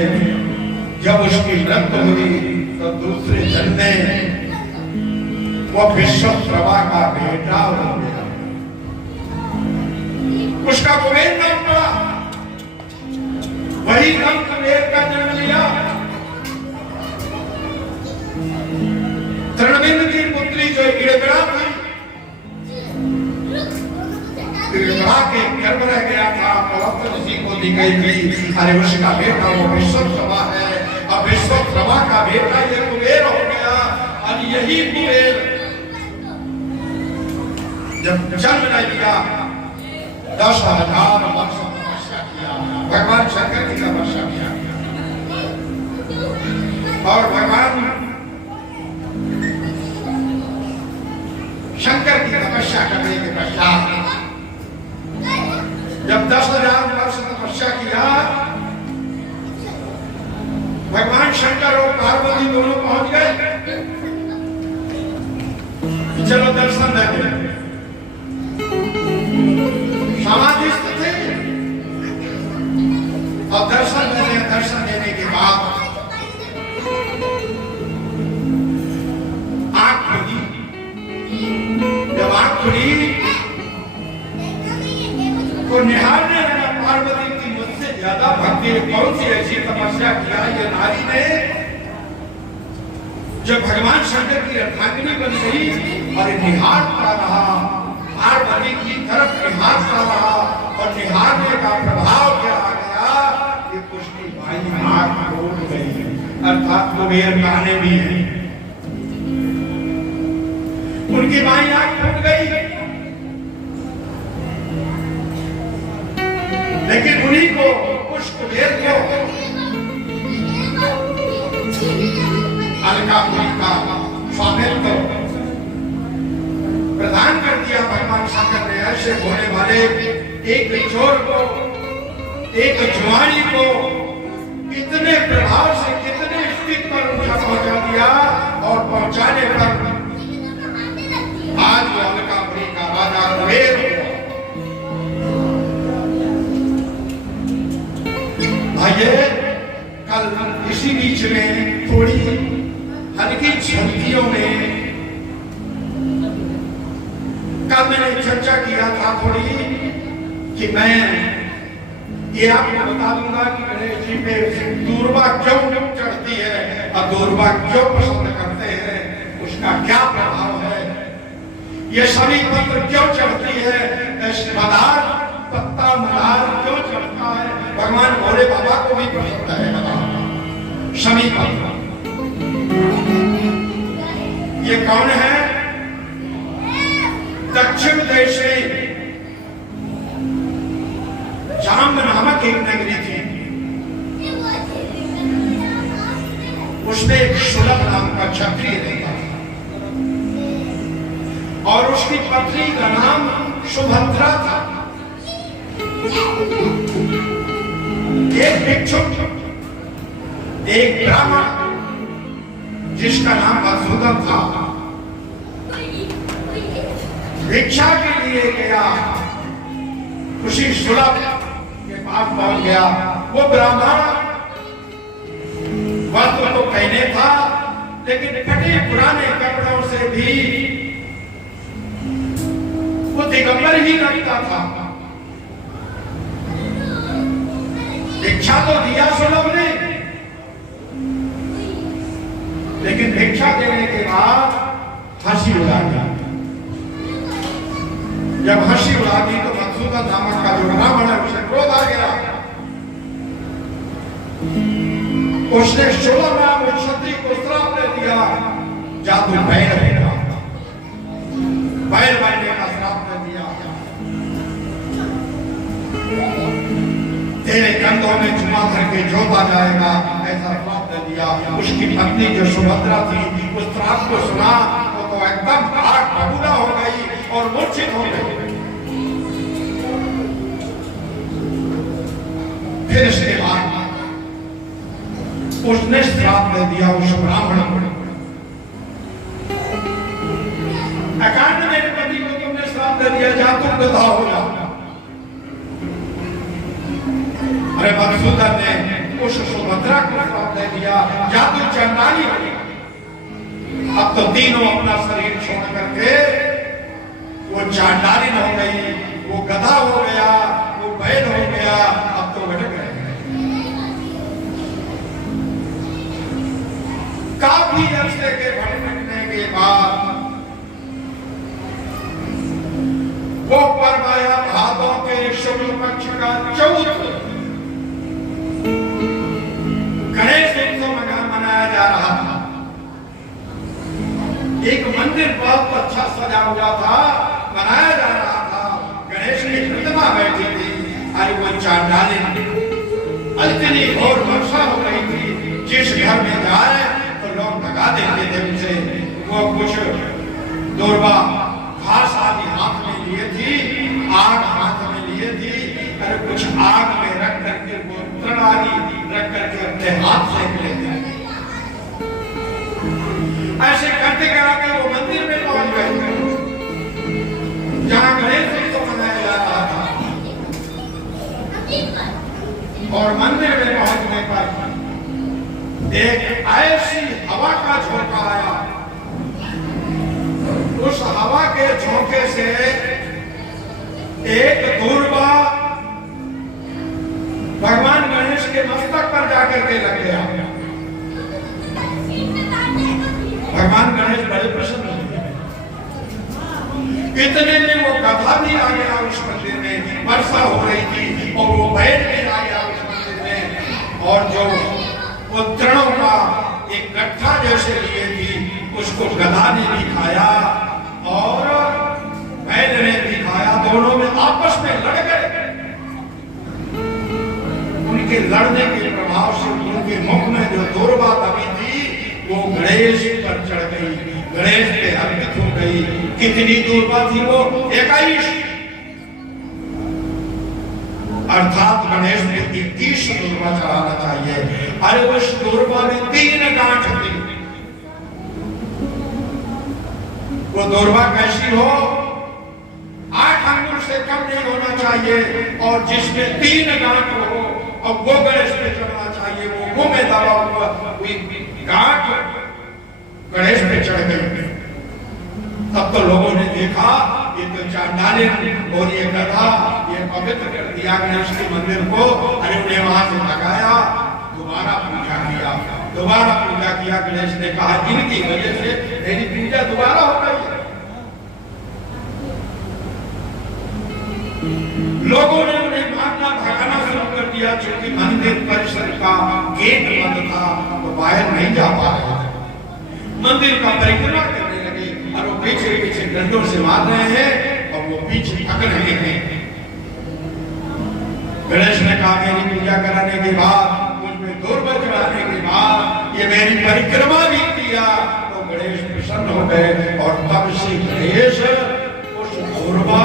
जब उसकी मृत्यु हुई तो दूसरे जन्म में वो विश्वप्रभा का बेटा हो गया। उसका कुबेर नाम पड़ा। वही नाम कुबेर का जन्म लिया। तृणबिंद की पुत्री जो इड़बिड़ा थी, इड़बिड़ा के गर्भ रह गया था, पलक ऋषि को दी गई थी। अरे उसका बेटा वो विश्वप्रभा है। अब विश्वप्रभा का बेटा ये कुबेर हो गया। और यही कुबेर जब जन्म नहीं लिया, 10,000 वर्ष तपस्या किया, भगवान शंकर की तपस्या किया। और भगवान शंकर की तपस्या करने के पश्चात जब 10,000 वर्ष तपस्या किया, भगवान शंकर और पार्वती दोनों पहुंच गए। चलो दर्शन दे दे। समाधिस्थ थे और दर्शन देने के बाद आंख खुली। जब आंख खुली तो निहारने लगा पार्वती की मुझसे ज्यादा भक्ति कौन सी ऐसी तपस्या किया ये नारी ने, जब भगवान शंकर की अर्धांगिनी बन गई और निहारता रहा, पार्वती की तरफ निहारता रहा। और निहारने का प्रभाव क्या आ गया कि उसकी बाई आंख टूट गई। अर्थात कुबेर कहने भी है, उनकी बाई आंख टूट गई। लेकिन उन्हीं को, उस कुबेर को अलकापुरी का स्वामित्व प्रदान कर दिया भगवान शंकर ने। ऐसे होने वाले एक चोर को, एक जुआनी को कितने प्रभाव से, कितने स्थिति पर उनका पहुंचा दिया। और पहुंचाने पर आज वो अलकापुरी का राजा कुबेर हुआ। भाइये, कल इसी बीच में थोड़ी हल्की झलकियों में कल मैंने चर्चा किया था थोड़ी कि मैं ये आपको बता दूंगा कि गणेश जी पे दूर्वा क्यों चढ़ती है और दूर्वा क्यों पसंद करते हैं, उसका क्या प्रभाव है। ये सभी पत्र क्यों चढ़ती है, मदार, पत्ता मदार क्यों चढ़ता है। भगवान भोले बाबा को भी पसंद है मदार, सभी पत्र। ये कौन है? दक्षिण देश में जाम्ब नामक एक नगरी थी, उसमें एक सुलभ नाम का क्षत्रिय रहता था और उसकी पत्नी का नाम सुभद्रा था। एक भिक्षुक, एक ब्राह्मण जिसका नाम मधुसूदन था, भिक्षा के लिए गया। उसी सुलभ के पास पहुंच गया। वो ब्राह्मण वस्त्र तो पहने था, लेकिन फटे पुराने कपड़ों से भी दिगंबर ही रखता था। भिक्षा तो दिया सुलभ ने, लेकिन भिक्षा देने के बाद हंसी उड़ा दी। जब हंसी उड़ा दी तो मधुसूदन नामक का जो ब्राह्मण है उसे क्रोध आ गया। उसने सुलभ नाम क्षत्रिय को श्राप दे दिया, जा तू बैल होगा, बैल बनने का श्राप दे दिया। तेरे कंधों में चुमा करके जोता जाएगा, ऐसा श्राप दे दिया। उसकी पत्नी जो सुभद्रा थी उस श्राप को सुना तो एकदम आग बबूला हो गई और मूर्छित हो गई। फिर इसके बाद उसने श्राप दे दिया उस ब्राह्मण को, अकांड मेरे पति को तुमने श्राप दे दिया, जा तुम गधा हो जा। अरे मधुसूदन ने उस सुभद्रा को श्राप दे दिया, जा तू चंडाली हो। अब तो तीनों अपना शरीर छोड़ करके वो चांडालिन हो गई, वो गधा हो गया, वो बैल हो गया, अब तो भटक रहे हैं। काफी अरसे के भटकने के बाद वो पर्व आया भादों के शुक्ल पक्ष का चौथ, गणेश उत्सव मनाया जा रहा था। एक मंदिर बहुत अच्छा सजा हुआ था, बनाया जा रहा था, गणेश की प्रतिमा बैठी थी। अरे वो चांडालिन इतनी घोर वर्षा हो रही थी, जिस घर में जाए तो लोग भगा देते थे उसे। वो कुछ दूरबा घास आदि हाथ में लिए थी, आग हाथ में लिए थी। अरे कुछ आग में रख करके वो तृण आदि रख करके अपने हाथ सेक लेते। ऐसे करते कराते वो मंदिर में पहुंच गए जहां गणेश उत्सव मनाया जा रहा था। और मंदिर में पहुंचने पर एक ऐसी हवा का झोंका आया, उस हवा के झोंके से एक दूरबा भगवान गणेश के मस्तक पर जाकर के लग गया। भगवान गणेश बड़े प्रसन्न हुए। इतने में वो गधा भी आ गया उस मंदिर में, वर्षा हो रही थी और वो बैल भी आ गया उस मंदिर में। और जो वो तृणों का एक गट्ठा जैसे लिए थी उसको गधा ने भी खाया और बैल ने भी खाया। दोनों में आपस में लड़ गए। उनके लड़ने के प्रभाव से उनके मुख में जो दूरबा दबी थी वो गणेश पर चढ़ गई, गणेश पे अर्पित हो गई। कितनी दूरबा थी वो? 21, अर्थात गणेश में 21 दूरबा चढ़ाना चाहिए। अरे उस दूरबा में 3 गांठ थी। वो दूरबा कैसी हो? 8 अंगुल से कम नहीं होना चाहिए और जिसमें 3 गांठ हो और वो गणेश पे चढ़ना चाहिए। वो मुंह में दबा हुआ गांठ गणेश पे चढ़ गई। तब तो लोगों ने देखा ये तो चांडालिन और ये गधा ये पवित्र कर दिया गणेश के मंदिर को। अरे उन्हें वहां से भगाया, दोबारा पूजा किया, दोबारा पूजा किया। गणेश ने कहा इनकी वजह से मेरी पूजा दोबारा हो रही है। लोगों ने उन्हें मारना भगाना शुरू कर दिया। क्योंकि मंदिर परिसर का गेट बंद था तो बाहर नहीं जा पा रहे थे। मंदिर का परिक्रमा करने लगे और वो पीछे पीछे डंडों से मार रहे हैं और वो पीछे पकड़ रहे हैं। गणेश ने कहा मेरी पूजा कराने के बाद, मुझ में दूरबा चढ़ाने के बाद ये मेरी परिक्रमा भी किया तो गणेश प्रसन्न हो गए। और तब से गणेश उस दूरबा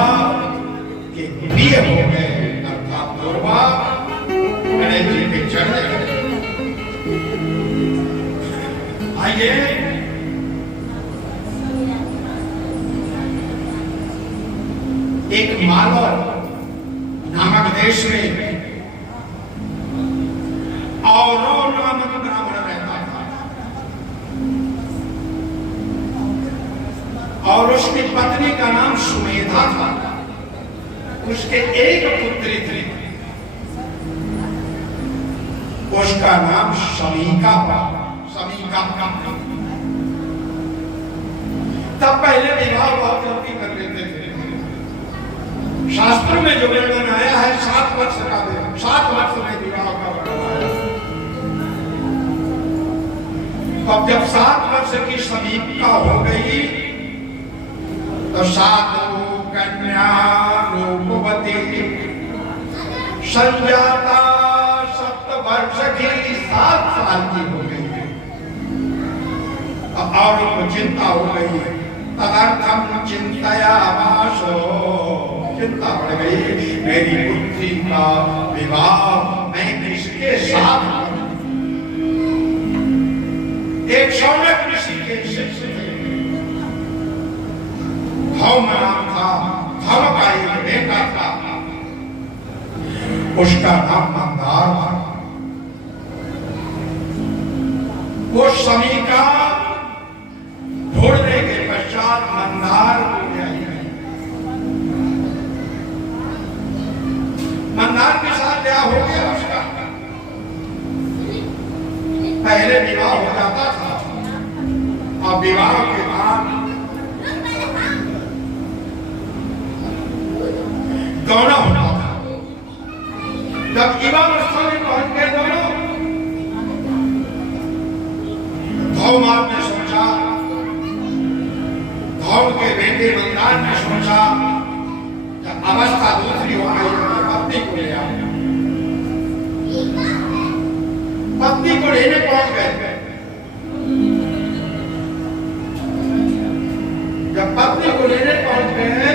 के प्रिय हो गए, अर्थात दूरबा गणेश जी पे चढ़ गए। आइए एक मालव नामक देश में औरव नामक ब्राह्मण रहता था और उसकी पत्नी का नाम सुमेधा था। उसके एक पुत्री थी, उसका नाम शमीका था। शमीका तब पहले विवाह बहुत जल्दी कर लेते थे। शास्त्र में जो वर्णन आया है 7 वर्ष का, 7 वर्ष में विवाह का वर्णन आया। अब जब 7 वर्ष की शमीका हो गई तो साधु कन्या रूपवती संजाता 7 वर्ष की 7 साल की हो गई। अब और उनको चिंता हो गई। तदर्थम चिंतयामासो, चिंता बढ़ गई, मेरी पुत्री का विवाह मैं किसके साथ करूं। एक शौनक ऋषि के शिष्य थे, धौम नाम था, धौम का एक बेटा था, उसका नाम मंदार था। वो शमीका ढूंढने के पश्चात मंदार को ले आई। मंदार के साथ ब्याह हो गया उसका। पहले विवाह हो जाता था और विवाह के बाद दोनों होता था। जब युवावस्था में पहुंच गए दोनों, धौमार ने सोचा, धौम के बेटे मंदार ने सोचा, जब अवस्था दूसरी हो गई पत्नी को ले आओ। पत्नी को लेने पहुंच गए। जब पत्नी को लेने पहुंच गए,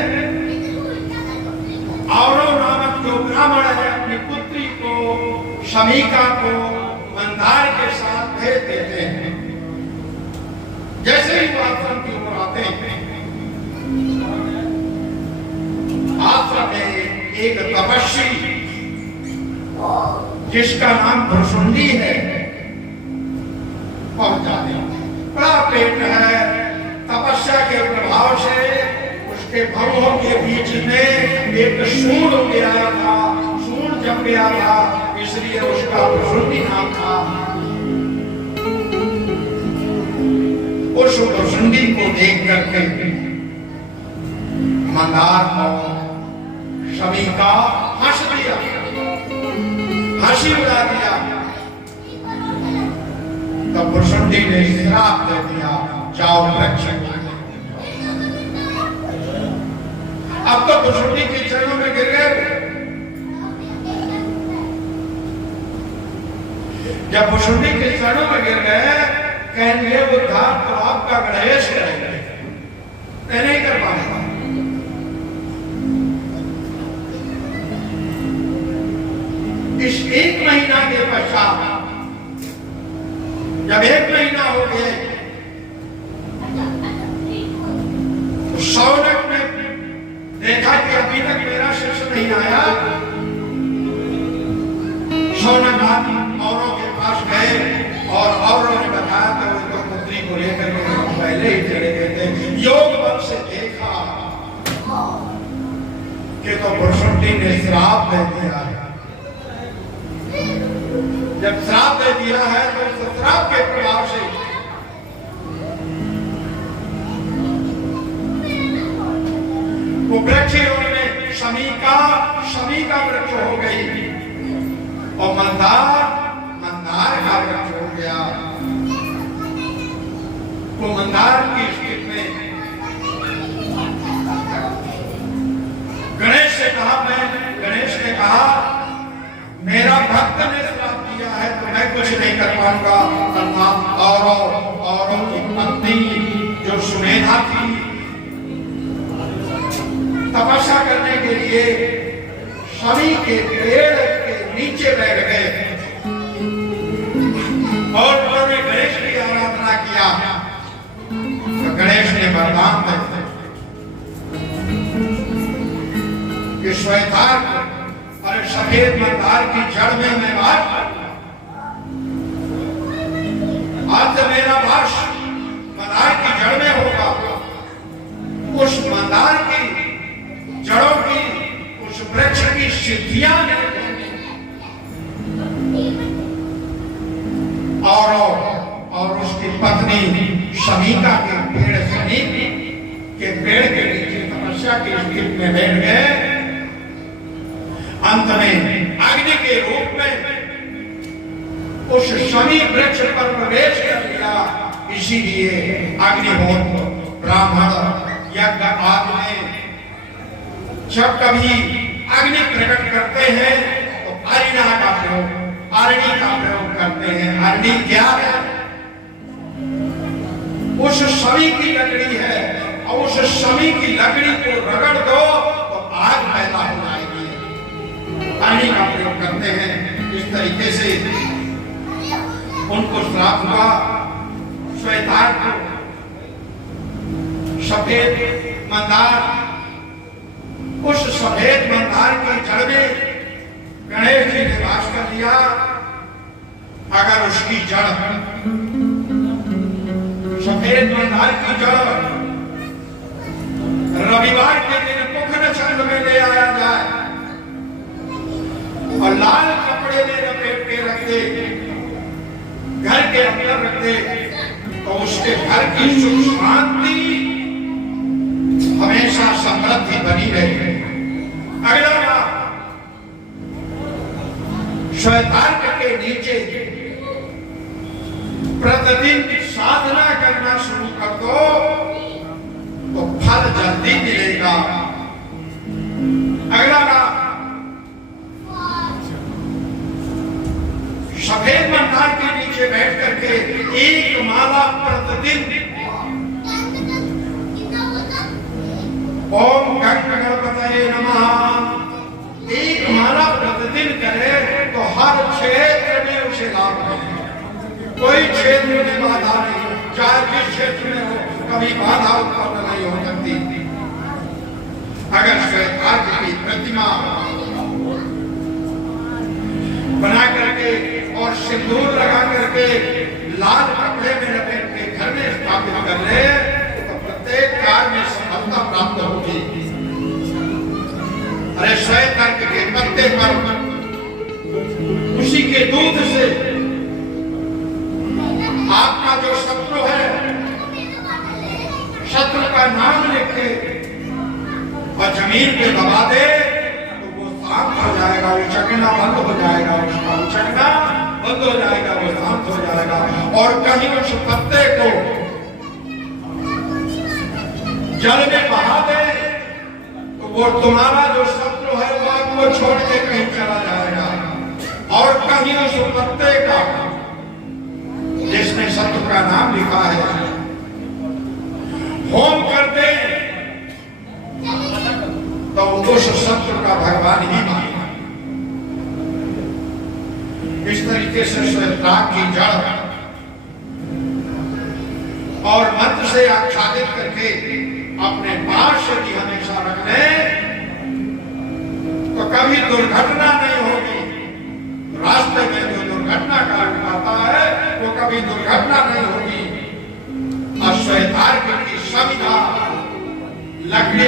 औरव नामक जो ब्राह्मण है अपनी पुत्री को, शमीका को मंदार के साथ भेज देते हैं। जैसे ही वो आश्रम की ओर आते हैं, आश्रम में एक तपस्वी जिसका नाम भुसुंडी है पहुंच जाते हैं। बड़ा पेट है, तपस्या के प्रभाव से उसके भवों के बीच में एक सूंड हो गया था, सूंड जम गया था, इसलिए उसका भुसुंडी नाम था। उस भुसुंडी को देख करके मंदार और शमीका हंस दिया, हंसी उड़ा दिया। तब भुसुंडी ने श्राप दे दिया, जाओ वृक्ष। अब तो भुसुंडी के चरणों में गिर गए। जब भुसुंडी के चरणों में गिर गए, कहेंगे उद्धार तो आपका गणेश करेंगे, मैं नहीं कर पाऊंगा। इस 1 महीना के पश्चात, जब 1 महीना हो गए, तो शौनक ने देखा कि अभी तक मेरा शिष्य नहीं आया। शौनक आदि औरों के पास गए और औरों ने बताया कि वो पुत्री को लेकर के पहले ही चले गए थे। योग बल से देखा कि तो भुसुंडी ने श्राप दे दिया है। जब श्राप दे दिया है तो उस श्राप के प्रभाव से वो वृक्ष में शमीका वृक्ष हो गई और मंदार का वृक्ष हो गया। वो मंदार की स्थिति में गणेश ने कहा मेरा भक्त ने श्राप दिया है तो मैं कुछ नहीं कर पाऊंगा। औरों की पत्नी जो सुमेधा थी, तपस्या करने के लिए शमी के पेड़ के नीचे बैठ गए और उन्होंने गणेश की आराधना किया। तो गणेश ने वरदान दिया कि श्वेतार और सफेद मंदार की जड़ में मैं वास करूंगा। आज मेरा वास मंदार की जड़ में होगा। उस मंदार की जड़ों की, उस कौरव और उसकी पत्नी शमीका के पेड़ समीप के पेड़ के नीचे तपस्या की स्थिति में बैठ गए। अंत में अग्नि के रूप में उस शमी वृक्ष पर प्रवेश कर लिया। इसीलिए अग्निहोत्र ब्राह्मण यज्ञ आदि में जब कभी अग्नि प्रकट करते हैं तो अरिणा का प्रयोग अरणी का प्रयोग करते हैं। अरणी क्या है? उस शमी की लकड़ी है और उस शमी की लकड़ी को रगड़ दो तो आग पैदा हो जाएगी। अरणी का प्रयोग करते हैं। इस तरीके से उनको श्राप हुआ। श्वेतार को सफेद मंदार, उस सफेद मंदार की जड़ में गणेश जी ने वास कर लिया। अगर उसकी जड़ सफेद मंदार की जड़ रविवार के दिन मुख नक्षत्र में ले आया जाए और लाल कपड़े में लपेट के रख दे, घर के अंदर रख दे, तो उसके घर की सुख शांति हमेशा समृद्धि बनी रहे। अगला श्वेतार्क के नीचे प्रतिदिन साधना करना शुरू कर दो तो फल जल्दी मिलेगा। अगला सफेद मंदार के नीचे बैठ करके एक माला प्रतिदिन ओम गणपतये नमः एक माला प्रतिदिन करे तो हर क्षेत्र में उसे लाभ मिले। कोई क्षेत्र में बाधा नहीं, चाहे जिस क्षेत्र में हो कभी बाधा उत्पन्न नहीं हो सकती। अगर श्वेतार्क की प्रतिमा बना करके और सिंदूर लगा करके लाल कपड़े में लपेट के घर में स्थापित कर ले तो प्रत्येक कार्य में सफलता प्राप्त होगी। अरे श्वेतार्क के पत्ते पर उसी के दूध से आपका जो शत्रु है, शत्रु का नाम लिखे और जमीन पे दबा दे तो वो शांत हो जाएगा, उचकना बंद हो जाएगा, उसका उचकना बंद हो जाएगा, वो शांत हो जाएगा। और कहीं उस पत्ते को जल में बहा दे तो वो तुम्हारा जो शत्रु है वो आपको छोड़ के कहीं चला जाएगा। और कहीं उस पत्ते का जिसमें शत्रु का नाम लिखा है होम कर दे तो उस शत्रु का भगवान ही माने। इस तरीके से श्वेतार्क की जड़ और मंत्र से आच्छादित करके अपने पास की हमेशा रख ले तो कभी दुर्घटना नहीं होगी। रास्ते में जो दुर्घटना कारण आता है वो कभी दुर्घटना नहीं होगी। और श्वेतार्क की समिधा लकड़ी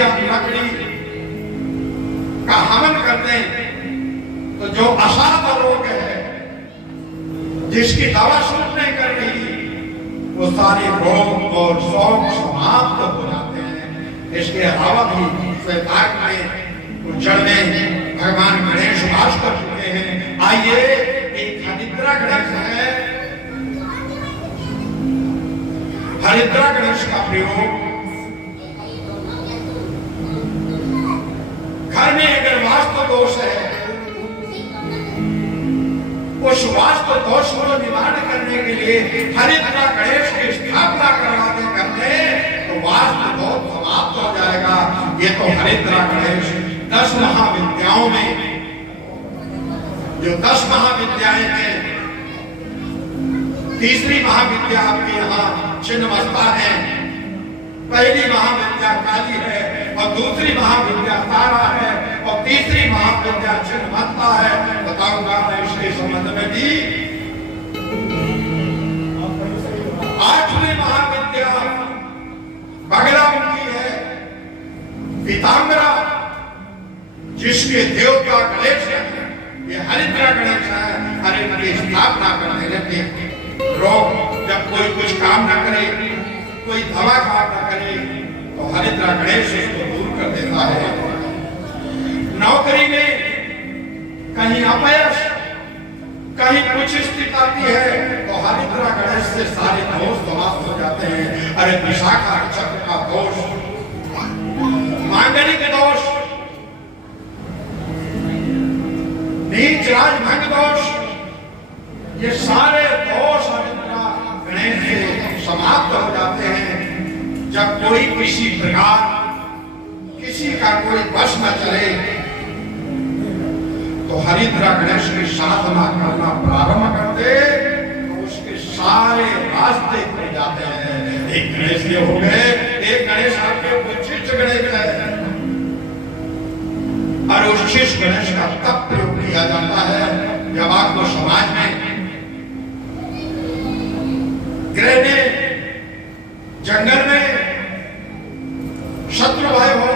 का हवन कर दें तो जो असाध्य रोग है जिसकी दवा सूट नहीं कर रही वो सारे रोग और शौक समाप्त हो जाते हैं। इसके अलावा भी श्वेतार्क में जड़ में भगवान गणेश वास कर चुके हैं। आइए एक हरिद्रा गणेश है, हरिद्रा गणेश का प्रयोग घर में अगर वास्तु दोष है उस वास्तु दोष को निवारण करने के लिए हरिद्रा गणेश की स्थापना करवाने करते तो वास्तु दोष समाप्त हो जाएगा। ये तो हरिद्रा गणेश 10 महाविद्याओं में जो 10 महाविद्याएं हैं, तीसरी महाविद्या आपके यहाँ छिन्नमस्ता है, पहली महाविद्या काली है और दूसरी महाविद्या तारा है और तीसरी महाविद्या छिन्नमस्ता है। बताऊंगा मैं इसके संबंध में भी। 8वीं महाविद्या बगलामुखी है, पीताम्बरा, जिसके देवता गणेश है, ये हरिद्रा गणेश है। हरे की स्थापना करने लगे रोग, जब कोई कुछ काम न करे, कोई दवा काम न करे, तो हरिद्रा गणेश उसको दूर कर देता है। नौकरी में कहीं अपयश, कहीं कुछ स्थिति आती है, तो हरिद्रा गणेश से सारे दोष समाप्त हो जाते हैं। अरे विशाखा चक्र का दोष, मांगलिक दोष, नीच राजभंग दोष, ये सारे दोष हरिद्रा गणेश से समाप्त हो जाते हैं। जब कोई किसी प्रकार किसी का कोई वश न चले, तो हरिद्रा गणेश की साधना करना प्रारंभ कर दे, तो उसके सारे रास्ते खुल जाते हैं। एक गणेश ये हो गए, एक गणेश आपके उच्छिष्ट गणेश है, और उच्छिष्ट गणेश का तब प्रयोग किया जाता है जब आपको समाज में गृह में, जंगल में शत्रु भय हो,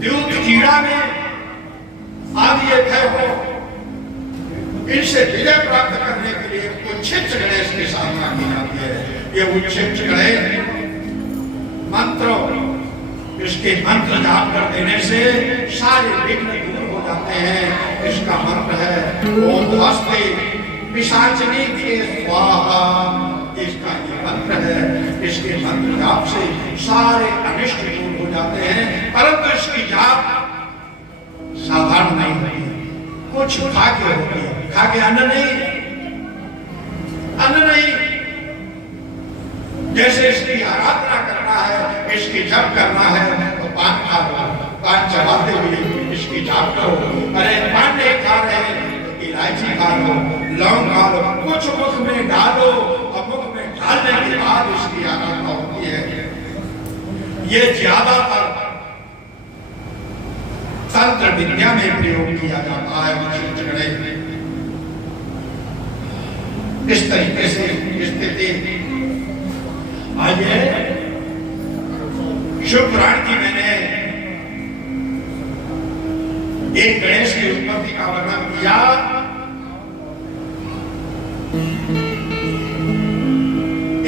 द्यूत कीड़ा में आदि ये भय हो, इनसे विजय प्राप्त करने के लिए उच्छिष्ट गणेश की साधना की जाती है। ये उच्छिष्ट गणेश मंत्र, इसके मंत्र जाप कर देने से सारे विघ्न दूर हो जाते हैं। इसका मंत्र है ओम हस्ते पिशाचिनी के स्वाहा, इसका ये मंत्र है। इसके मंत्र जाप से सारे अनिष्ट दूर हो जाते हैं। परंतु इसकी जाप साधारण नहीं होती, कुछ खा के होती है। खा के अन्न नहीं, जैसे इसकी आराधना करना है, इसकी जप करना है, तो पान खा लो, पान चबाते हुए इसकी जाप करो। अरे पान नहीं खा रहे, तो इलायची खा लो, लौंग खा लो, कुछ मुख में डालो, और मुख में डालने के बाद इसकी आराधना होती है। ये ज्यादातर तंत्र विद्या में प्रयोग किया जाता है। उच्छिष्ट गणेश इस तरीके से स्थिति आइए। शिव पुराण की मैंने एक गणेश की उत्पत्ति का वर्णन किया।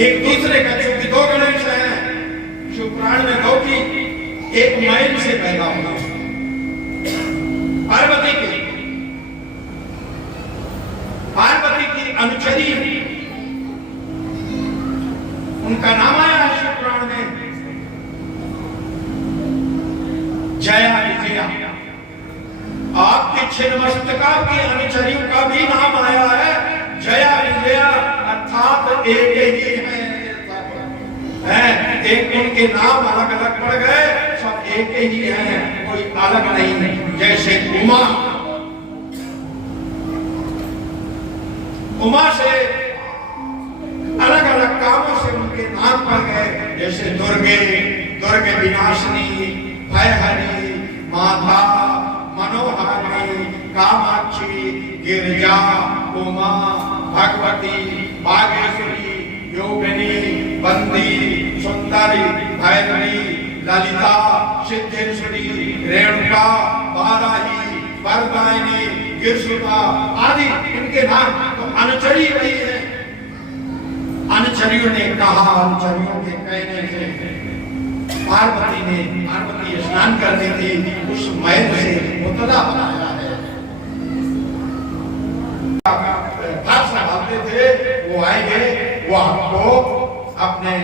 एक दूसरे का, क्योंकि दो गणेश हैं शिव पुराण में, दो की एक मैल से पैदा हुआ पार्वती की अनुचरी, उनका नाम आया है शिव पुराण में जया विजया। आपके छिन्नमस्तका की अनुचरियों का भी नाम आया है जया विजया, अर्थात एक ही है। एक उनके नाम अलग अलग पड़ गए, सब एक ही है, कोई अलग नहीं। जैसे उमा से अलग अलग कामों से उनके नाम पड़ गए। जैसे दुर्गे विनाशिनी, भयहरी, माता, मनोहारी, कामाक्षी, गिरिजा, उमा, भगवती, बागेश्वरी, योगिनी, बंदी, सुंदरी, भैरवी, ललिता, सिद्धेश्वरी, रेणुका, वाराही, वरदायिनी, गिरसुता आदि इनके नाम। तो अनुचरी वही है। अनुचरियों ने कहा, अनुचरियों के कहने से पार्वती स्नान करती थी, उस मैल से मुतला बनाया है। भाषण भावते थे, वो आएंगे, वो हमको अपने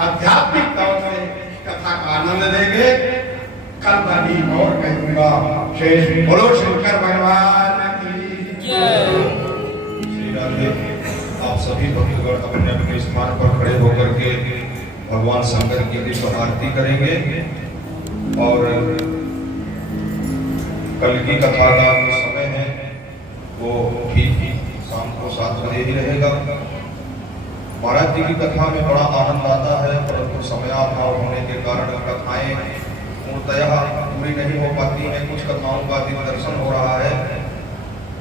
आध्यात्मिक तौर से कथा का आनंद देंगे। कल का दिन और कहूंगा। शेष बोलो शंकर भगवान की जय। श्री राधे। आप सभी भक्तगण अपने अपने स्थान पर खड़े होकर के भगवान शंकर की दीप आरती करेंगे। और कल की कथा का जो समय है वो ठीक शाम को 7 बजे ही रहेगा। महाराज जी की कथा में बड़ा आनंद आता है, परंतु समयाभाव होने के कारण कथाएं पूर्णतः पूरी नहीं हो पाती हैं। कुछ कथाओं का दिन दर्शन हो रहा है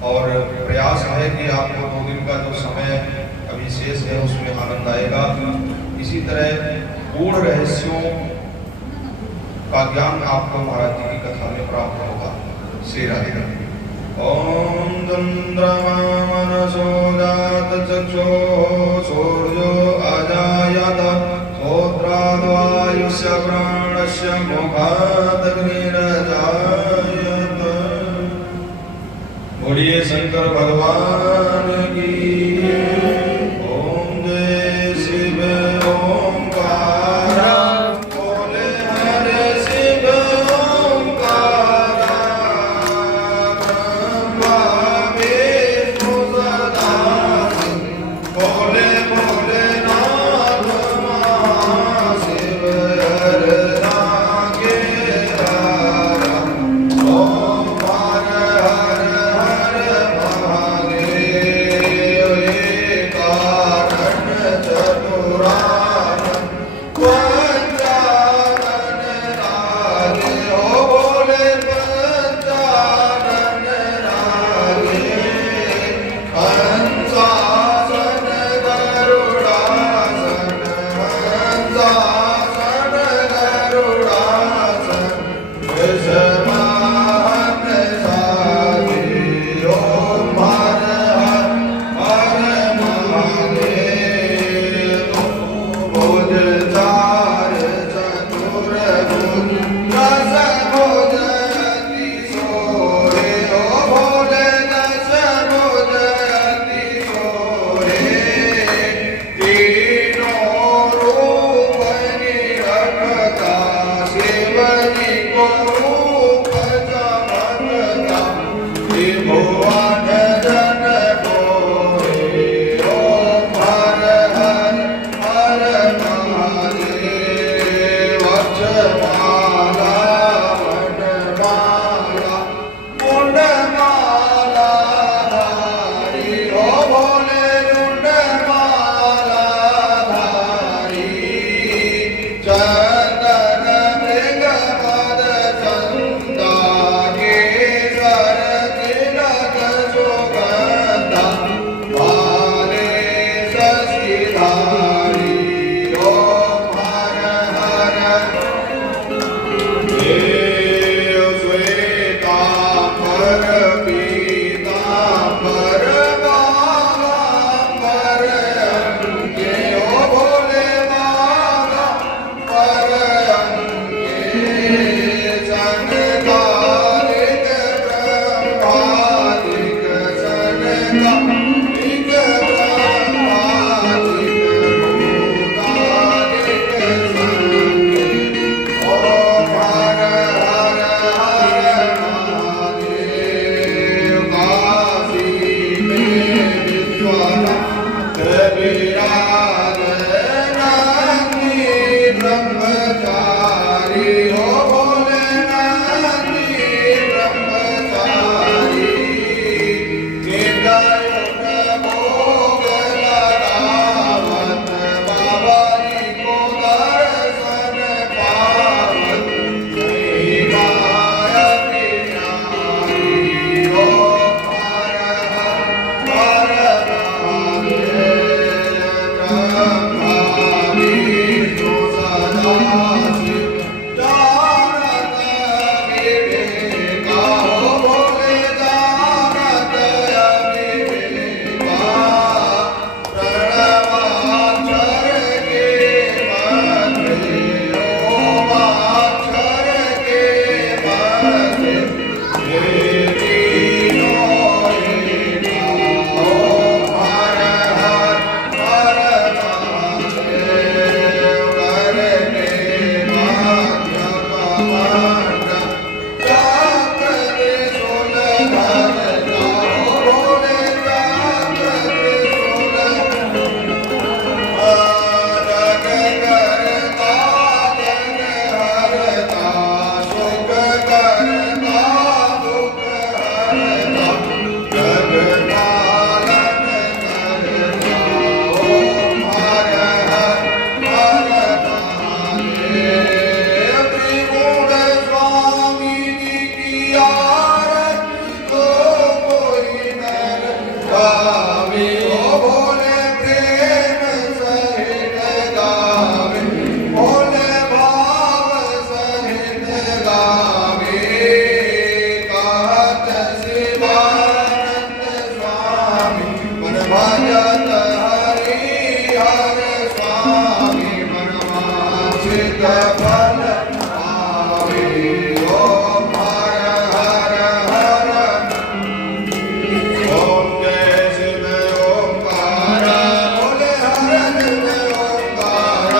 और प्रयास है कि आपको 2 दिन का जो समय अभी शेष है उसमें आनंद आएगा। इसी तरह पूर्ण रहस्यों का ज्ञान आपको महाराज जी की कथा में प्राप्त होगा। श्री राधे। ॐ चन्द्रमा मनसो जातचक्षुः सूर्यो अजायत श्रोत्राद्वायुष्य प्राणस्य मुखादग्निरजायत। बोलिए शंकर भगवान की। ओम जय शिव ओंकार बोले हरे शिव ओंकार ब्रह्मा विष्णु सदा बोले बोले फल पावे। ओम हर हर हर ओम जय शिव ओंकार बोले हर शिव ओंकार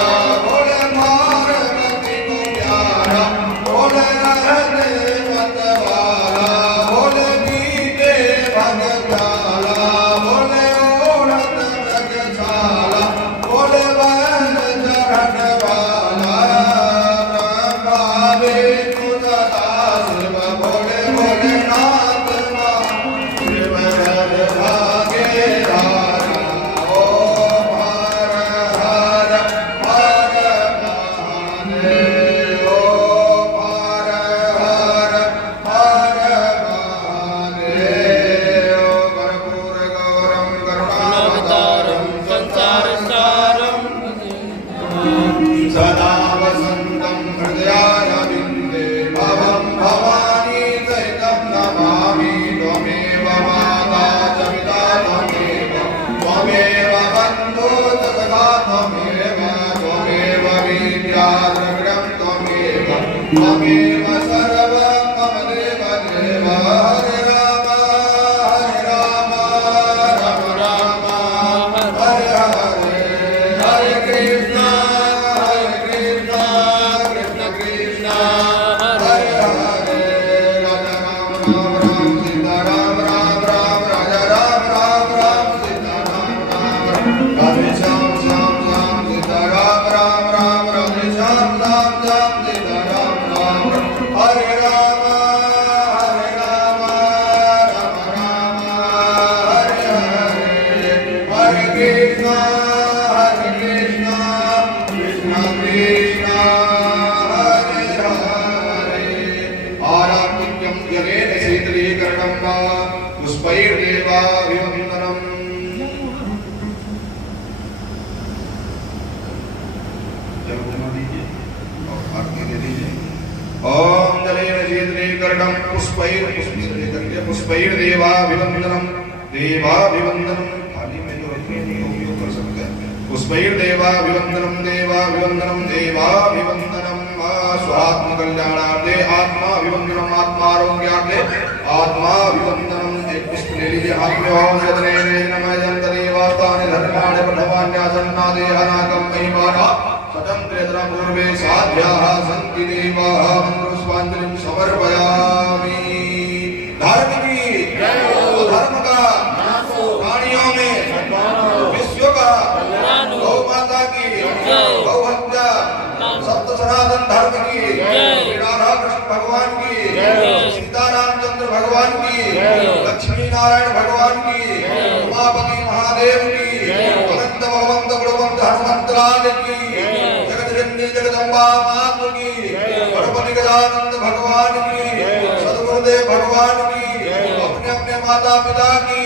बोले पार्वती को प्यारा बोले रहने मतवाला बोले बीते भगताला बोले ओढ़त व्रजशाला बोले बैल चढ़न वाला भावे तुझा शिव बोले बोले नाथ शिव हर भागे धारा। ओम हर हर हर महादेव। ओम हर हर हर महादेव। कर्पूर गौरम करुणावतारम संसारसारं सदा वसन्तं हृदयारविन्दे भवं भवानी सहितं नमामि। त्वमेव माता च पिता त्वमेव बन्धो च सखा त्वमेव विद्या द्रविणं त्वमेव सर्वं मम देव देव। हरे राम राम राम हरे हरे हरे कृष्ण कृष्ण कृष्ण हरे हरे। राजा राम राम राम सीता राम राम राम राजा राम राम राम सीता राम राम राधे श्याम श्याम श्याम सीता राम राम राम राधे श्याम श्याम श्याम सीता राम राम हरे राम राम राम हरे हरे हरे कृष्ण कृष्ण कृष्ण हरे हरे। आराधिक्यं जलेन शीतलीकरणं वा पुष्पैर्देवाभिवन्दनम्। जल जमा दीजिए और आरती दे दीजिए। ओम जलेन शीतलीकरणं पुष्पैर्देवाभिवन्दनम् देवाभिवन्दनम्। थाली में जो रखने नहीं उपयोग कर सकते हैं। पुष्पैर्देवाभिवन्दनम् देवाभिवन्दनम् देवाभिवन्दनम्। स्वात्मकल्याणार्थे आत्माभिवन्दनम् आत्मारोग्यार्थे आत्माभिवन्दनम्। एक पुष्प ले लीजिए हाथ में। ओम यदने नमः यंत देवास्तानि धर्माणि प्रथमान्यासन्ना देहानाकं महिमाना स्वतन्त्रेतरा पूर्वे साध्याः सन्ति देवाः मन्त्रपुष्पाञ्जलिं समर्पयामि। धर्म की धर्म का प्राणियों में विश्व का गौ माता की गौ हत्या सप्त सनातन धर्म की राधा कृष्ण भगवान की सीतारामचंद्र भगवान की लक्ष्मी नारायण भगवान की उमापति महादेव की अनंत भगवंत गुणवंत हनुमंतलाल की जगत जननी जगदम्बा मात की गणपति गजानंद भगवान की सदगुरुदेव भगवान की अपने अपने माता पिता की